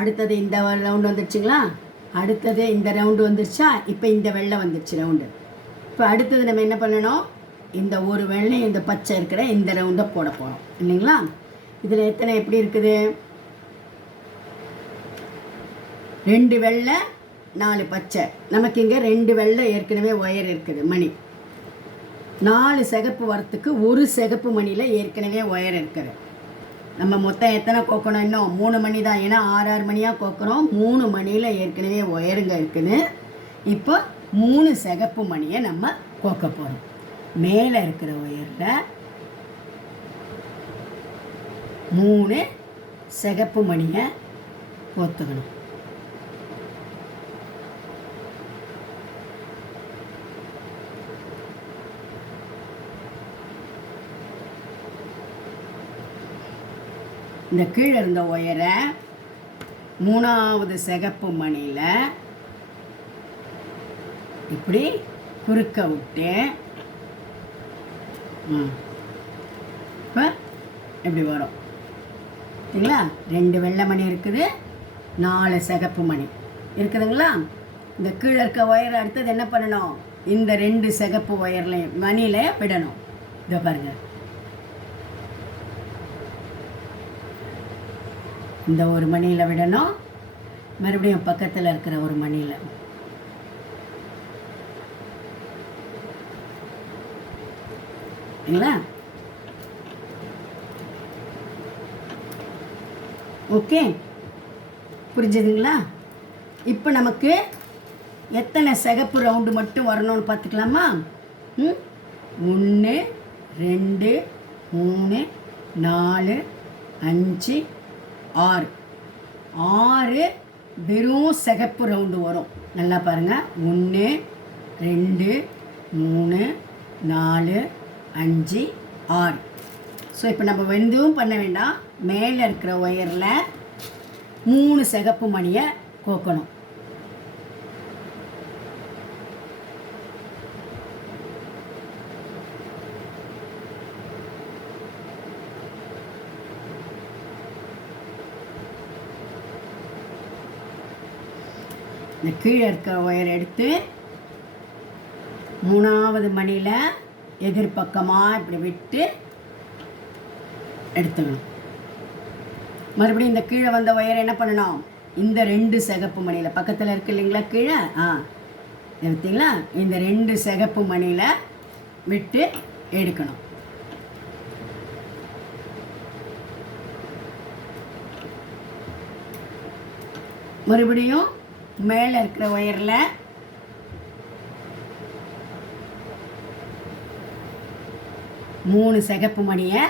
அடுத்தது இந்த ரவுண்டு வந்துடுச்சிங்களா, அடுத்தது இந்த ரவுண்டு வந்துடுச்சா. இப்போ இந்த வெள்ளை வந்துடுச்சு ரவுண்டு. இப்போ அடுத்தது நம்ம என்ன பண்ணணும், இந்த ஒரு வெள்ளை இந்த பச்சை இருக்கிற இந்த ரவுண்டை போட போகிறோம் இல்லைங்களா. இதில் எத்தனை எப்படி இருக்குது, 2 வெள்ளை 4 பச்சை. நமக்கு இங்கே 2 வெள்ளை ஏற்கனவே ஒயர் இருக்குது மணி. 4 சிகப்பு வரத்துக்கு ஒரு சிகப்பு மணியில் ஏற்கனவே ஒயர் இருக்குது. நம்ம மொத்தம் எத்தனை கோக்கணும், இன்னும் 3 மணி தான். ஏன்னா 6 மணியாக கோக்குறோம். 3 மணியில் ஏற்கனவே ஒயருங்க இருக்குது. இப்போ 3 சிகப்பு மணியை நம்ம கோக்க போகிறோம். மேலே இருக்கிற ஒயரில் 3 சிகப்பு மணியை கோத்துக்கணும். இந்த கீழே இருந்த ஒயரை 3வது சிகப்பு மணியில் இப்படி குறுக்க விட்டு இப்போ இப்படி வரும் சரிங்களா. 2 வெள்ளை மணி இருக்குது, 4 சிகப்பு மணி இருக்குதுங்களா. இந்த கீழே இருக்க ஒயரை அடுத்தது என்ன பண்ணணும், இந்த 2 சிகப்பு ஒயரில் மணியில் விடணும். இதை பாருங்கள், இந்த ஒரு மணியில் விடணும், மறுபடியும் பக்கத்தில் இருக்கிற ஒரு மணியில். இல்லைங்களா. ஓகே, புரிஞ்சுதுங்களா. இப்போ நமக்கு எத்தனை சிகப்பு ரவுண்டு மட்டும் வரணும்னு பார்த்துக்கலாமா. 1 2 3 4 5 6 6 வெறும் சிகப்பு ரவுண்டு வரும். நல்லா பாருங்கள், 1 2 3 4 5 6. ஸோ இப்போ நம்ம எதுவும் பண்ண வேண்டாம், மேலே இருக்கிற ஒயரில் 3 சிகப்பு மணியை கோக்கணும். இந்த கீழே இருக்கிற ஒயர் எடுத்து 3வது மணியில் எதிர்பக்கமாக இப்படி விட்டு எடுத்துக்கணும். மறுபடியும் இந்த கீழே வந்த ஒயரை என்ன பண்ணணும், இந்த 2 சிகப்பு மணியில் பக்கத்தில் இருக்கு இல்லைங்களா கீழே, எடுத்தீங்களா, இந்த 2 சிகப்பு மணியில் விட்டு எடுக்கணும். மறுபடியும் மேலே இருக்கிற ஒயரில் 3 சிகப்பு மணியை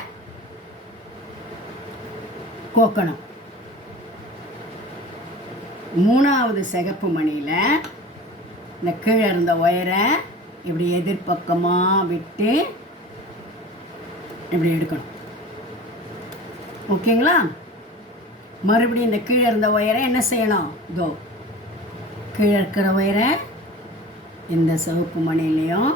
கோக்கணும். 3வது சிகப்பு மணியில் இந்த கீழே இருந்த ஒயரை இப்படி எதிர்பக்கமாக விட்டு இப்படி எடுக்கணும். ஓகேங்களா. மறுபடியும் இந்த கீழே இருந்த ஒயரை என்ன செய்யணும், இதோ கீழே இருக்கிற ஒயரை இந்த சிவப்பு மணிலையும்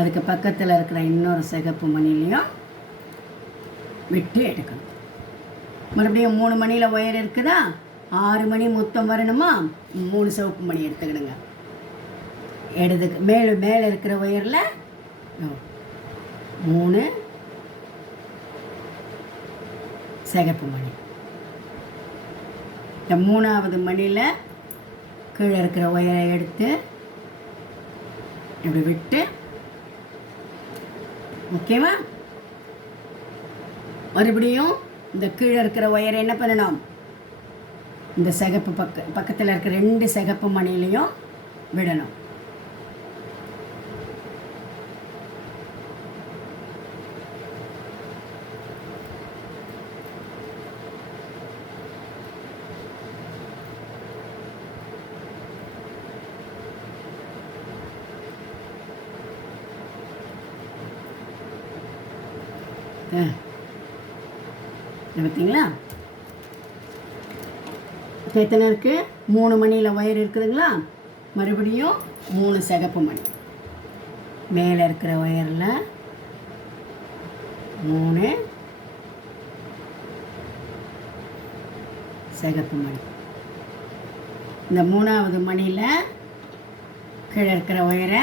அதுக்கு பக்கத்தில் இருக்கிற இன்னொரு சிகப்பு மணிலையும் விட்டு எடுக்கணும். மறுபடியும் 3 மணியில் ஒயர் இருக்குதா, 6 மணி மொத்தம் வரணுமா, 3 சிவப்பு மணி எடுத்துக்கிடுங்க. எடுத்துக்கு மேலே இருக்கிற ஒயரில் 3 சிகப்பு மணி. இந்த 3வது மணியில் கீழே இருக்கிற ஒயரை எடுத்து இப்படி விட்டு, ஓகேவா. மறுபடியும் இந்த கீழே இருக்கிற ஒயரை என்ன பண்ணணும், இந்த சிகப்பு பக்கத்தில் இருக்கிற 2 சிகப்பு மணிலையும் விடணும். பார்த்தீங்களா? இப்போ எத்தனை இருக்குது? 3 மணியில் ஒயர் இருக்குதுங்களா? மறுபடியும் 3 சிகப்பு மணி. மேலே இருக்கிற ஒயரில் 3 சிகப்பு மணி. இந்த 3ஆவது மணியில் கீழே இருக்கிற ஒயரை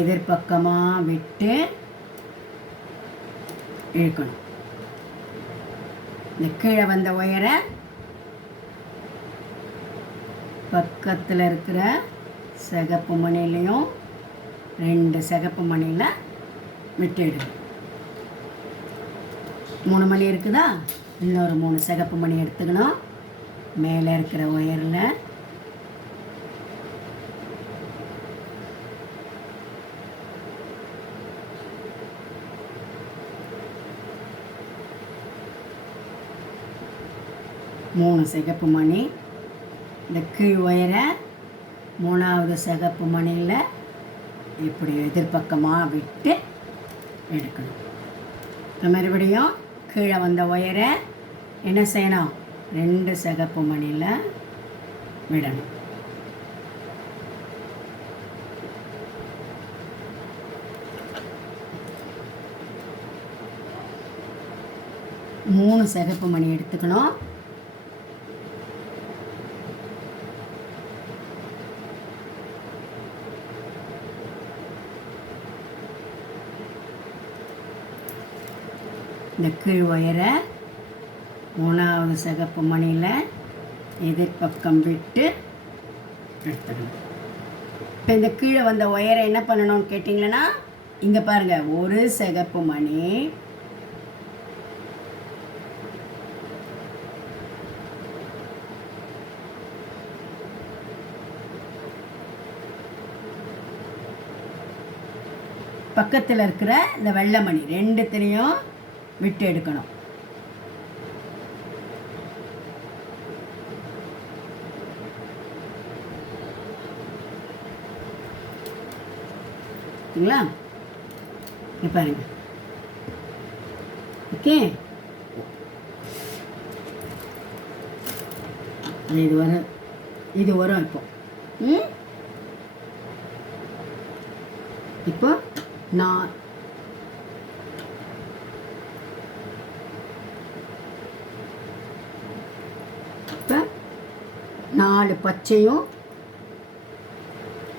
எதிர்பக்கமாக விட்டு இழுக்கணும். இந்த கீழே வந்த ஒயரை பக்கத்தில் இருக்கிற சிகப்பு மணிலையும் 2 சிகப்பு மணியில் விட்டு எடுக்கணும். 3 மணி இருக்குதா? இன்னொரு 3 சிகப்பு மணி எடுத்துக்கணும். மேலே இருக்கிற ஒயரில் மூணு சிகப்பு மணி. இந்த கீழ் ஒயரை 3ஆவது சிகப்பு மணியில் இப்படி எதிர்பக்கமாக விட்டு எடுக்கணும். இப்போ மறுபடியும் கீழே வந்த ஒயரை என்ன செய்யணும்? 2 சிகப்பு மணியில் விடணும். மூணு சிகப்பு மணி எடுத்துக்கணும். இந்த கீழ் ஒயரை 3ஆவது சிகப்பு மணியில் எதிர்பக்கம் விட்டு எடுத்துக்கணும். இப்போ இந்த கீழே வந்த ஒயரை என்ன பண்ணணும்னு கேட்டிங்கன்னா, இங்கே பாருங்கள், ஒரு சிகப்பு மணி பக்கத்தில் இருக்கிற இந்த வெள்ளை மணி 2த்தையும் விட்டு எடுக்கணும். சரிங்களா? பாருங்க. ஓகே, இது வரும் இப்போ. இப்போ நான் இப்போ 4 பச்சையும்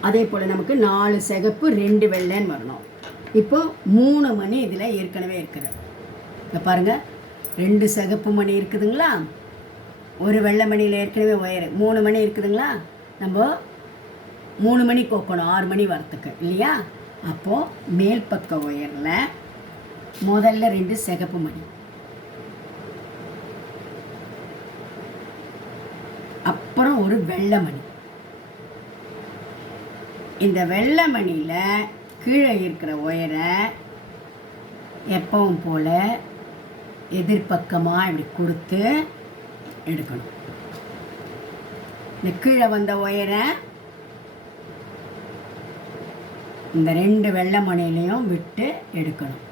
அதே போல் நமக்கு 4 சிகப்பு 2 வெள்ளைன்னு வரணும். இப்போ 3 மணி இதில் ஏற்கனவே இருக்குது. இப்போ பாருங்கள், 2 சிகப்பு மணி இருக்குதுங்களா? ஒரு வெள்ளை மணியில் ஏற்கனவே ஒயரு 3 மணி இருக்குதுங்களா? நம்ம 3 மணி கோக்கணும் 6 மணி வரத்துக்கு இல்லையா? அப்போது மேல் பக்க ஒயரில் முதல்ல 2 சிகப்பு மணி, அப்புறம் ஒரு வெள்ளை மணி. இந்த வெள்ளை மணியில் கீழே இருக்கிற ஒயரை எப்பவும் போல் எதிர்பக்கமாக இப்படி கொடுத்து எடுக்கணும். இந்த கீழே வந்த ஒயரை இந்த 2 வெள்ளை மணிலையும் விட்டு எடுக்கணும்.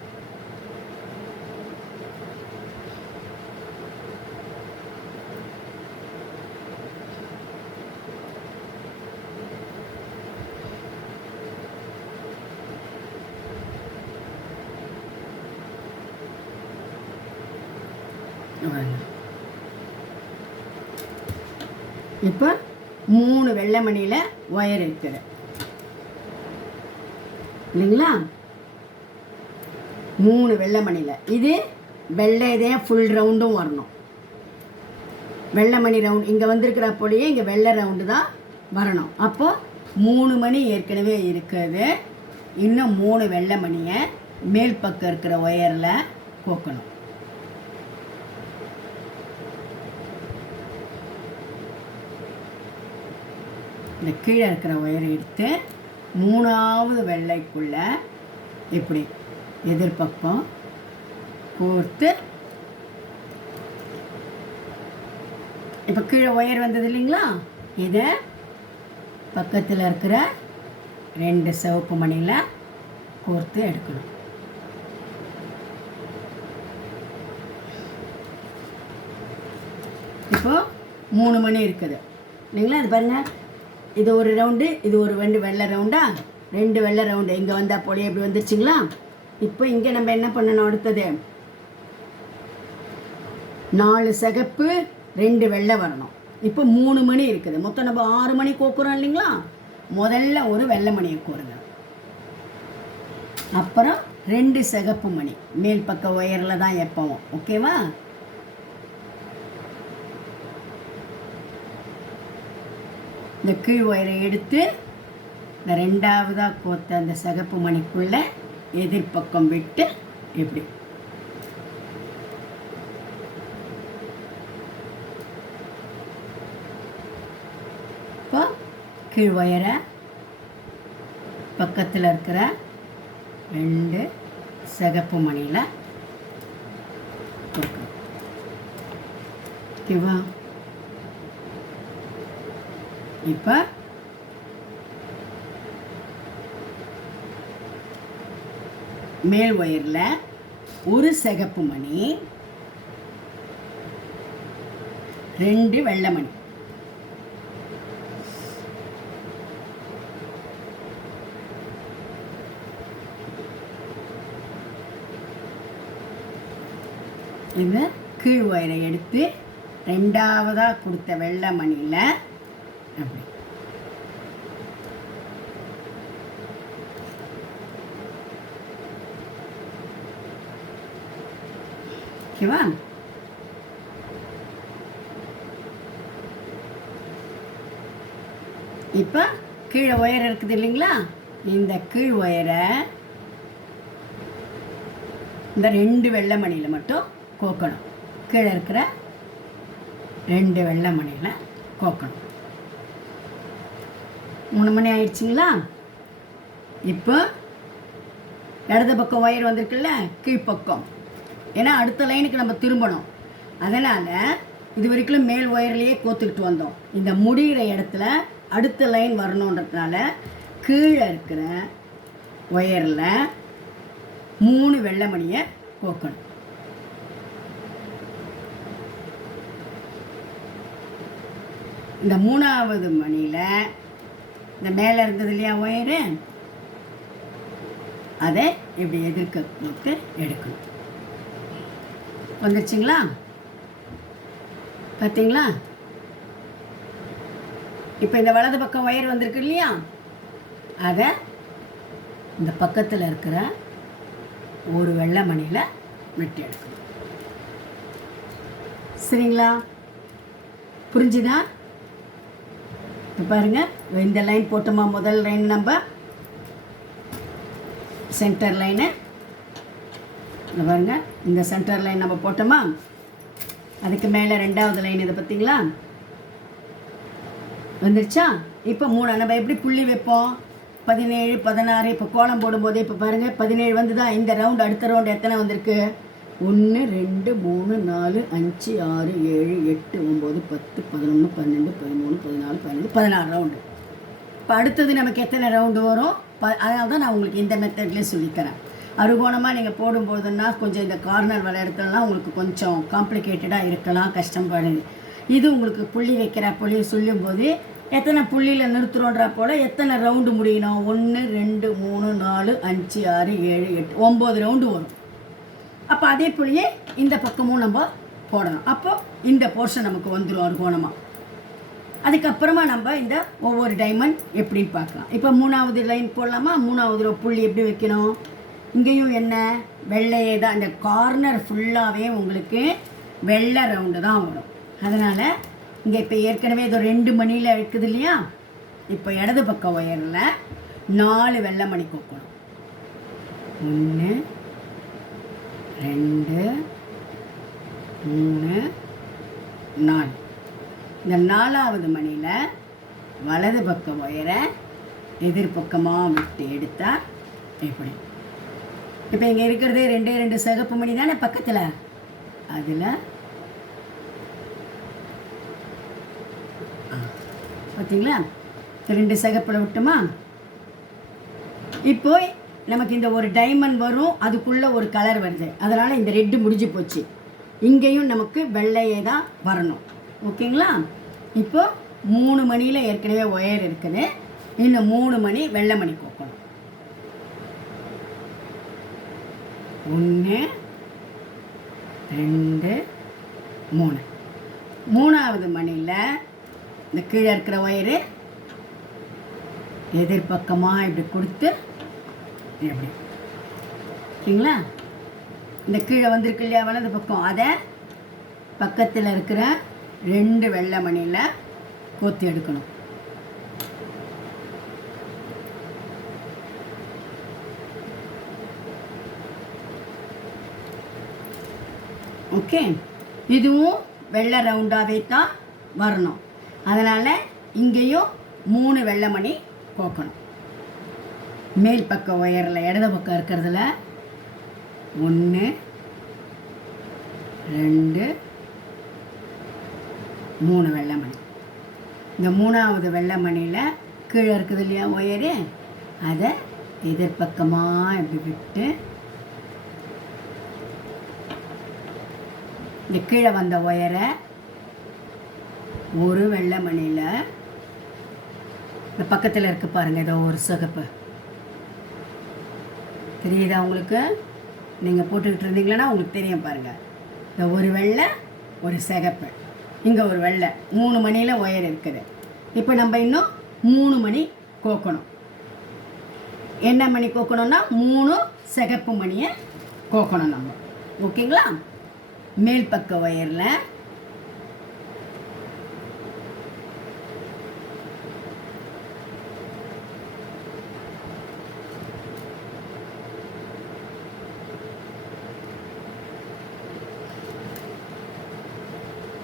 இப்போ 3 வெள்ளை மணியில் ஒயர் இருக்குது இல்லைங்களா? 3 வெள்ளை மணியில் இது வெள்ளையதே ஃபுல் ரவுண்டும் வரணும். வெள்ளை மணி ரவுண்ட் இங்கே வந்திருக்கிற போலயே இங்கே வெள்ளை ரவுண்டு தான் வரணும். அப்போது 3 மணி ஏற்கனவே இருக்குது. இன்னும் 3 வெள்ளை மணியை மேல் பக்கம் இருக்கிற ஒயரில் கோக்கணும். இந்த கீழே இருக்கிற ஒயரை எடுத்து 3வது வெள்ளைக்குள்ளே இப்படி எதிர்பக்கம் கோர்த்து, இப்போ கீழே ஒயர் வந்தது இல்லைங்களா, இதை பக்கத்தில் இருக்கிற 2 சிவப்பு மணியில் கோர்த்து எடுக்கணும். இப்போது 3 மணி இருக்குது இல்லைங்களா, அது பாருங்கள், இது ஒரு ரவுண்டு, இது ஒரு 2 வெள்ளை ரவுண்டா, 2 வெள்ளை ரவுண்டு இங்கே வந்தால் போல எப்படி வந்துருச்சுங்களா. இப்போ இங்கே நம்ம என்ன பண்ணணும், அடுத்தது 4 சிகப்பு 2 வெள்ளை வரணும். இப்போ 3 மணி இருக்குது, மொத்தம் நம்ம 6 மணி கோக்குறோம் இல்லைங்களா. முதல்ல ஒரு வெள்ளை மணியை கோருங்க, அப்புறம் 2 சிகப்பு மணி மேல் பக்க ஒயரில் தான் எப்பவும், ஓகேவா. இந்த கீழ் ஒயரை எடுத்து இந்த 2வதாக கோர்த்த அந்த சிகப்பு மணிக்குள்ளே எதிர்பக்கம் விட்டு இப்படி இப்போ கீழ் ஒயரை பக்கத்தில் இருக்கிற 2 சிகப்பு மணியில் கொடுக்கணும், ஓகேவா. இப்போ மேல் ஒயரில் ஒரு சிகப்பு மணி 2 வெள்ளை மணி, இந்த கீழ் ஒயரை எடுத்து 2வதாக கொடுத்த வெள்ளை மணியில் அப்படி ஓகேவா. இப்போ கீழே ஒயர் இருக்குது இல்லைங்களா, இந்த கீழ் ஒயரை இந்த 2 வெள்ளை மணியில் மட்டும் கோக்கணும், கீழே இருக்கிற 2 வெள்ளை மணியில் கோக்கணும். 3 மணி ஆயிடுச்சுங்களா. இப்போ இடது பக்கம் ஒயர் வந்திருக்குல்ல கீழ்ப்பக்கம், ஏன்னா அடுத்த லைனுக்கு நம்ம திரும்பணும், அதனால் இது வரைக்கும் மேல் ஒயர்லேயே கோத்துக்கிட்டு வந்தோம். இந்த முடிகிற இடத்துல அடுத்த லைன் வரணுன்றதுனால கீழே இருக்கிற ஒயரில் 3 வெள்ளை மணியை கோக்கணும். இந்த 3வது மணியில் இந்த மேலே இருந்தது இல்லையா ஒயரு, அதை இப்படி எதிர்க்க போட்டு எடுக்கணும். வந்துருச்சுங்களா, பார்த்தீங்களா. இப்போ இந்த வலது பக்கம் ஒயர் வந்திருக்கு இல்லையா, அதை இந்த பக்கத்தில் இருக்கிற ஒரு வெள்ளை மணியில் வெட்டி எடுக்கணும். சரிங்களா, புரிஞ்சுதா. இப்போ பாருங்கள், இந்த லைன் போட்டோமா, முதல் லைன் நம்ம சென்டர் லைனு, இந்த பாருங்கள் இந்த சென்டர் லைன் நம்ம போட்டோமா, அதுக்கு மேலே 2வது லைன் இதை பார்த்தீங்களா வந்துருச்சா. இப்போ 3 நம்ம எப்படி புள்ளி வைப்போம், 17 16, இப்போ கோலம் போடும்போது இப்போ பாருங்கள் 17 வந்துதா. இந்த ரவுண்டு அடுத்த ரவுண்டு எத்தனை வந்திருக்கு, 1 2 3 4 5 6 7 8 9 10 11 12 13 14 15 16 ரவுண்டு. இப்போ அடுத்தது நமக்கு எத்தனை ரவுண்டு வரும், அதனால தான் நான் உங்களுக்கு இந்த மெத்தட்லேயே சொல்லித்தரேன். அறுகோணமாக நீங்கள் போடும்போதுன்னா கொஞ்சம் இந்த கார்னர் வர இடத்துலலாம் உங்களுக்கு கொஞ்சம் காம்ப்ளிகேட்டடாக இருக்கலாம், கஷ்டப்படுது. இது உங்களுக்கு புள்ளி வைக்கிற புள்ளி சொல்லும்போது எத்தனை புள்ளியில் நிறுத்துறோன்றா போல் எத்தனை ரவுண்டு முடியணும், 1 2 3 4 5 6 7 8 9 ரவுண்டு வரும். அப்போ அதே புள்ளியே இந்த பக்கமும் நம்ம போடணும். அப்போது இந்த போர்ஷன் நமக்கு வந்துடும் அறுகோணமாக. அதுக்கப்புறமா நம்ம இந்த ஒவ்வொரு டைமண்ட் எப்படின்னு பார்க்கலாம். இப்போ 3வது லைன் போடலாமா. 3வது புள்ளி எப்படி வைக்கணும், இங்கேயும் என்ன வெள்ளையே தான், இந்த கார்னர் ஃபுல்லாகவே உங்களுக்கு வெள்ளை ரவுண்டு தான் வரும். அதனால் இங்கே இப்போ ஏற்கனவே இது 2 மணியில் இருக்குது இல்லையா, இப்போ இடது பக்கம் ஒயரில் 4 வெள்ளை மணி கோக்கணும். 1 2 3 4. இந்த 4வது மணியில் வலது பக்கம் ஒயரை எதிர்பக்கமாக விட்டு எடுத்தால் இப்படி. இப்போ இங்கே இருக்கிறது 2 சிகப்பு மணி தானே பக்கத்தில், அதில் பார்த்தீங்களா 2 சிகப்பில் விட்டுமா. இப்போ நமக்கு இந்த ஒரு டைமண்ட் வரும், அதுக்குள்ளே ஒரு கலர் வருது, அதனால் இந்த ரெட்டு முடிஞ்சு போச்சு. இங்கேயும் நமக்கு வெள்ளையே தான் வரணும். ஓகேங்களா. இப்போ 3 மணியில் ஏற்கனவே ஒயர் இருக்குது, இன்னும் 3 மணி வெள்ளை மணி கோக்கணும். 1 2 3. 3ஆவது மணியில் இந்த கீழே இருக்கிற ஒயரு எதிர்பக்கமாக இப்படி கொடுத்து எப்படி, ஓகேங்களா. இந்த கீழே வந்திருக்கு இல்லையா வலது பக்கம், அதை பக்கத்தில் இருக்கிற 2 வெள்ளை மணியில் கோத்து எடுக்கணும். ஓகே. இதுவும் வெள்ளை ரவுண்டாகவே தான் வரணும், அதனால் இங்கேயும் 3 வெள்ளை மணி கோக்கணும். மேல் பக்க ஒயரில் இடது பக்கம் இருக்கிறதுல 1 2 3 வெள்ளை மணி. இந்த 3ஆவது வெள்ளை மணியில் கீழே இருக்குது இல்லையா ஒயரு, அதை எதிர்பக்கமாக இப்படி விட்டு இந்த கீழே வந்த ஒயரை ஒரு வெள்ளை மணியில் இந்த பக்கத்தில் இருக்குது பாருங்கள், ஏதோ ஒரு சிகப்பு தெரியுதா உங்களுக்கு, நீங்கள் போட்டுக்கிட்டு இருந்தீங்களன்னா உங்களுக்கு தெரியும் பாருங்கள். இந்த ஒரு வெள்ளை ஒரு சிகப்பு, இங்கே ஒரு வெள்ளை, 3 மணியில் ஒயர் இருக்குது. இப்போ நம்ம இன்னும் 3 மணி கோக்கணும். என்ன மணி கோக்கணும்னா 3 சிகப்பு மணியை கோக்கணும் நம்ம. ஓகேங்களா. மேல் பக்க ஒயரில்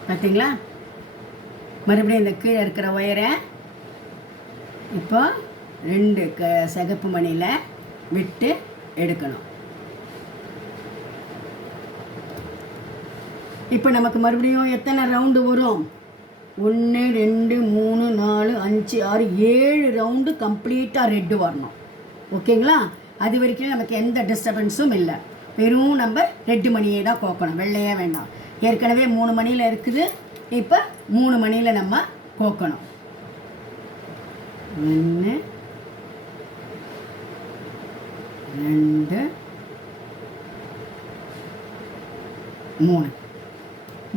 பார்த்தீங்களா, மறுபடியும் இந்த கீழே இருக்கிற ஒயரை இப்போ 2 சிகப்பு மணியில் விட்டு எடுக்கணும். இப்போ நமக்கு மறுபடியும் எத்தனை ரவுண்டு வரும், 1 2 3 4 5 6 7 ரவுண்டு கம்ப்ளீட்டாக ரெட்டு வரணும். ஓகேங்களா. அது வரைக்கும் நமக்கு எந்த டிஸ்டர்பன்ஸும் இல்லை, வெறும் நம்ம ரெட்டு மணியே தான் கோக்கணும், வெள்ளையே வேண்டாம். ஏற்கனவே 3 மணியில் இருக்குது, இப்போ 3 மணியில் நம்ம கோக்கணும். 1 2 3.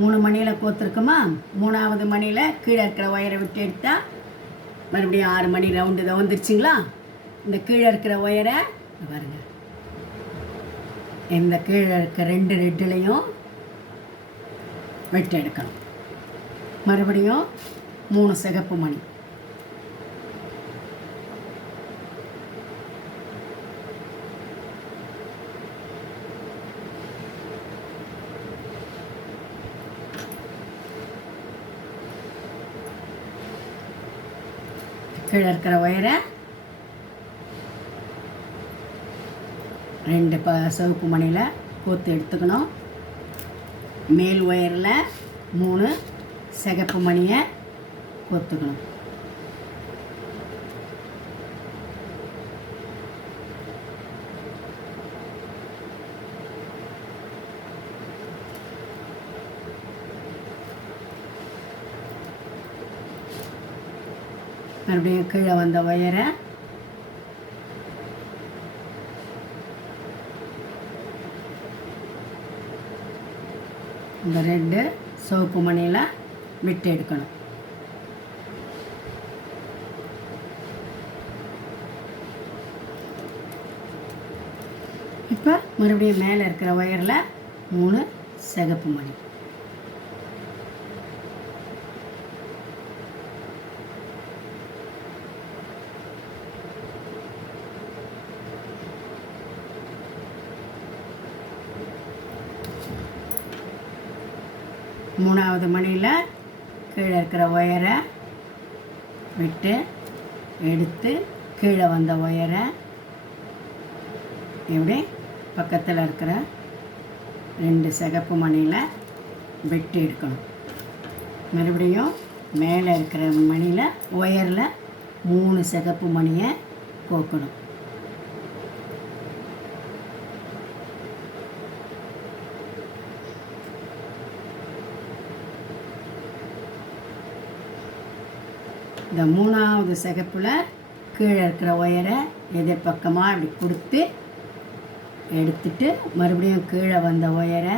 3 மணியில் கோத்துருக்குமா. 3ஆவது மணியில் கீழே இருக்கிற ஒயரை விட்டு எடுத்தால் மறுபடியும் 6 மணி ரவுண்டு இதை வந்துருச்சுங்களா. இந்த கீழே இருக்கிற ஒயரை பாருங்க, இந்த கீழே இருக்க 2 ரெட்டுலையும் வெட்டு எடுக்கணும். மறுபடியும் 3 சிகப்பு மணி. கீழே இருக்கிற ஒயரை 2 சிவப்பு மணியில் கோத்து எடுத்துக்கணும். மேல் ஒயரில் 3 சிகப்பு மணியை கோத்துக்கணும். மறுபடியும் கீழே வந்த ஒயரை இந்த 2 சிவப்பு மணியில் விட்டு எடுக்கணும். இப்போ மறுபடியும் மேலே இருக்கிற ஒயரில் 3 சிகப்பு மணி. மூணாவது மணியில் கீழே இருக்கிற ஒயரை விட்டு எடுத்து கீழே வந்த ஒயரை இப்படி பக்கத்தில் இருக்கிற 2 சிகப்பு மணியில் வெட்டி எடுக்கணும். மறுபடியும் மேலே இருக்கிற மணியில் ஒயரில் 3 சிகப்பு மணியை கோக்கணும். இந்த 3வது சிகப்பில் கீழே இருக்கிற ஒயரை எதிர்பக்கமாக இப்படி கொடுத்து எடுத்துட்டு மறுபடியும் கீழே வந்த ஒயரை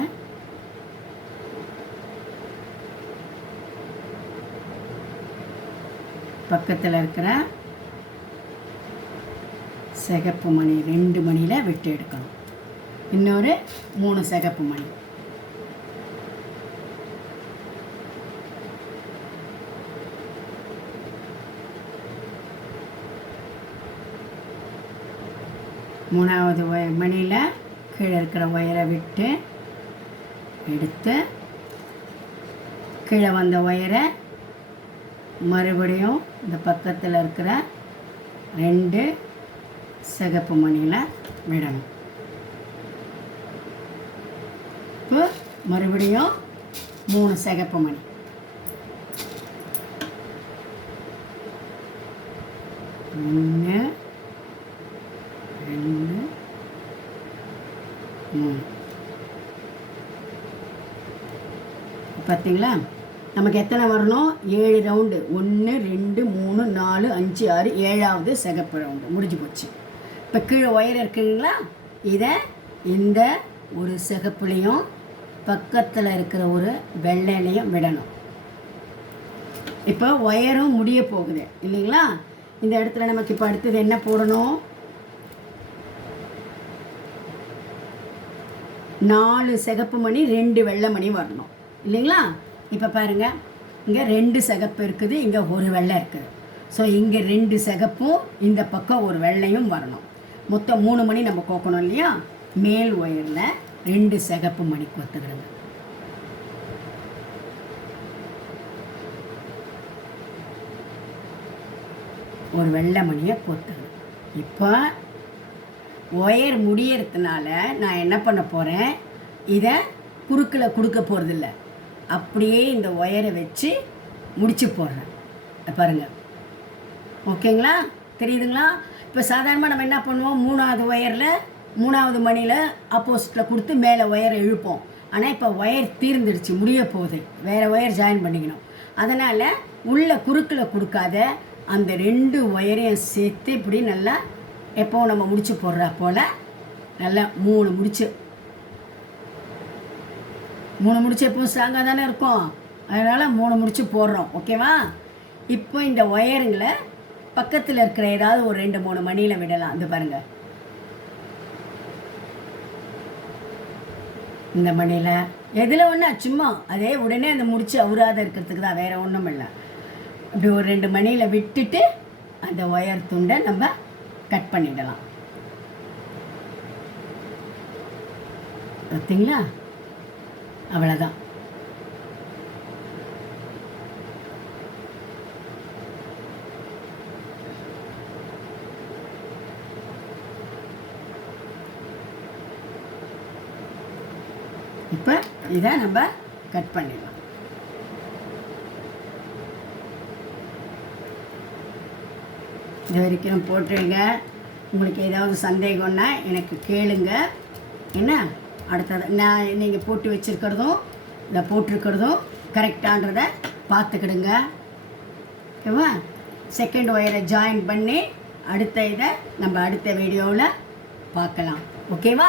பக்கத்தில் இருக்கிற சிகப்பு மணி 2 மணியில் விட்டு எடுக்கணும். இன்னொரு 3 சிகப்பு மணி. மூணாவது மணியில் கீழே இருக்கிற ஒயரை விட்டு எடுத்து கீழே வந்த ஒயரை மறுபடியும் இந்த பக்கத்தில் இருக்கிற 2 சிகப்பு மணியில் விடணும். இப்போ மறுபடியும் 3 சிகப்பு மணி. ஒன்று, 2, 3. பார்த்தீங்களா? நமக்கு எத்தனை வரணும்? 7 ரவுண்டு. 1 2 3 4 5 6 7வது சிகப்பு ரவுண்டு முடிஞ்சு போச்சு. இப்போ கீழே ஒயர் இருக்குங்களா, இதை இந்த ஒரு சிகப்புலையும் பக்கத்தில் இருக்கிற ஒரு வெள்ளையிலையும் விடணும். இப்போ ஒயரும் முடிய போகுது இல்லைங்களா? இந்த இடத்துல நமக்கு இப்போ அடுத்தது என்ன போடணும்? 4 சிகப்பு மணி 2 வெள்ளை மணி வரணும் இல்லைங்களா? இப்போ பாருங்கள், இங்கே 2 சிகப்பு இருக்குது, இங்கே ஒரு வெள்ளை இருக்குது. ஸோ இங்கே 2 சிகப்பும் இந்த பக்கம் ஒரு வெள்ளையும் வரணும். மொத்தம் 3 மணி நம்ம கோக்கணும் இல்லையா? மேல் ஒயரில் 2 சிகப்பு மணி கோத்துக்கிடுங்க. ஒரு வெள்ளை மணியை கோத்துக்கணும். இப்போ ஒயர் முடியறதுனால நான் என்ன பண்ண போகிறேன், இதை குறுக்கில் கொடுக்க போகிறதில்ல, அப்படியே இந்த ஒயரை வச்சு முடிச்சு போடுறேன். பாருங்கள், ஓகேங்களா? தெரியுதுங்களா? இப்போ சாதாரணமாக நம்ம என்ன பண்ணுவோம், 3வது ஒயரில் 3வது மணியில் ஆப்போசிட்டில் கொடுத்து மேலே ஒயரை இழுப்போம். ஆனால் இப்போ ஒயர் தீர்ந்துடுச்சு, முடிய போகுது, வேறு ஒயர் ஜாயின் பண்ணிக்கணும். அதனால் உள்ள குறுக்கில் கொடுக்காத அந்த 2 ஒயரையும் சேர்த்து இப்படி நல்லா எப்போ நம்ம முடிச்சு போடுறா போல் நல்லா 3 முடிச்சு எப்பவும் ஸ்ட்ராங்காக தானே இருக்கும். அதனால் 3 முடிச்சு போடுறோம். ஓகேவா? இப்போ இந்த ஒயருங்களை பக்கத்தில் இருக்கிற ஏதாவது ஒரு 2 3 மணியில் விடலாம். இது பாருங்கள், இந்த மணியில் எதில் ஒன்றா சும்மா அதே உடனே அந்த முடிச்சு அவுராத இருக்கிறதுக்கு தான், வேறு ஒன்றும் இல்லை. அப்படி ஒரு 2 மணியில் விட்டுட்டு அந்த ஒயர் துண்டை நம்ம கட் பண்ணிடலாம். பார்த்தீங்களா? அவ்வளோதான். இப்போ இதை நம்ம கட் பண்ணிடலாம். இது வரைக்கும் போட்டுருங்க. உங்களுக்கு ஏதாவது சந்தேகம்னா எனக்கு கேளுங்க. என்ன அடுத்தது நான் நீங்கள் போட்டு வச்சுருக்கிறதும் இதை போட்டிருக்கிறதும் கரெக்டான்றதை பார்த்துக்கிடுங்க. ஓகேவா? செகண்ட் ஒயரை ஜாயின் பண்ணி அடுத்த இதை நம்ம அடுத்த வீடியோவில் பார்க்கலாம். ஓகேவா?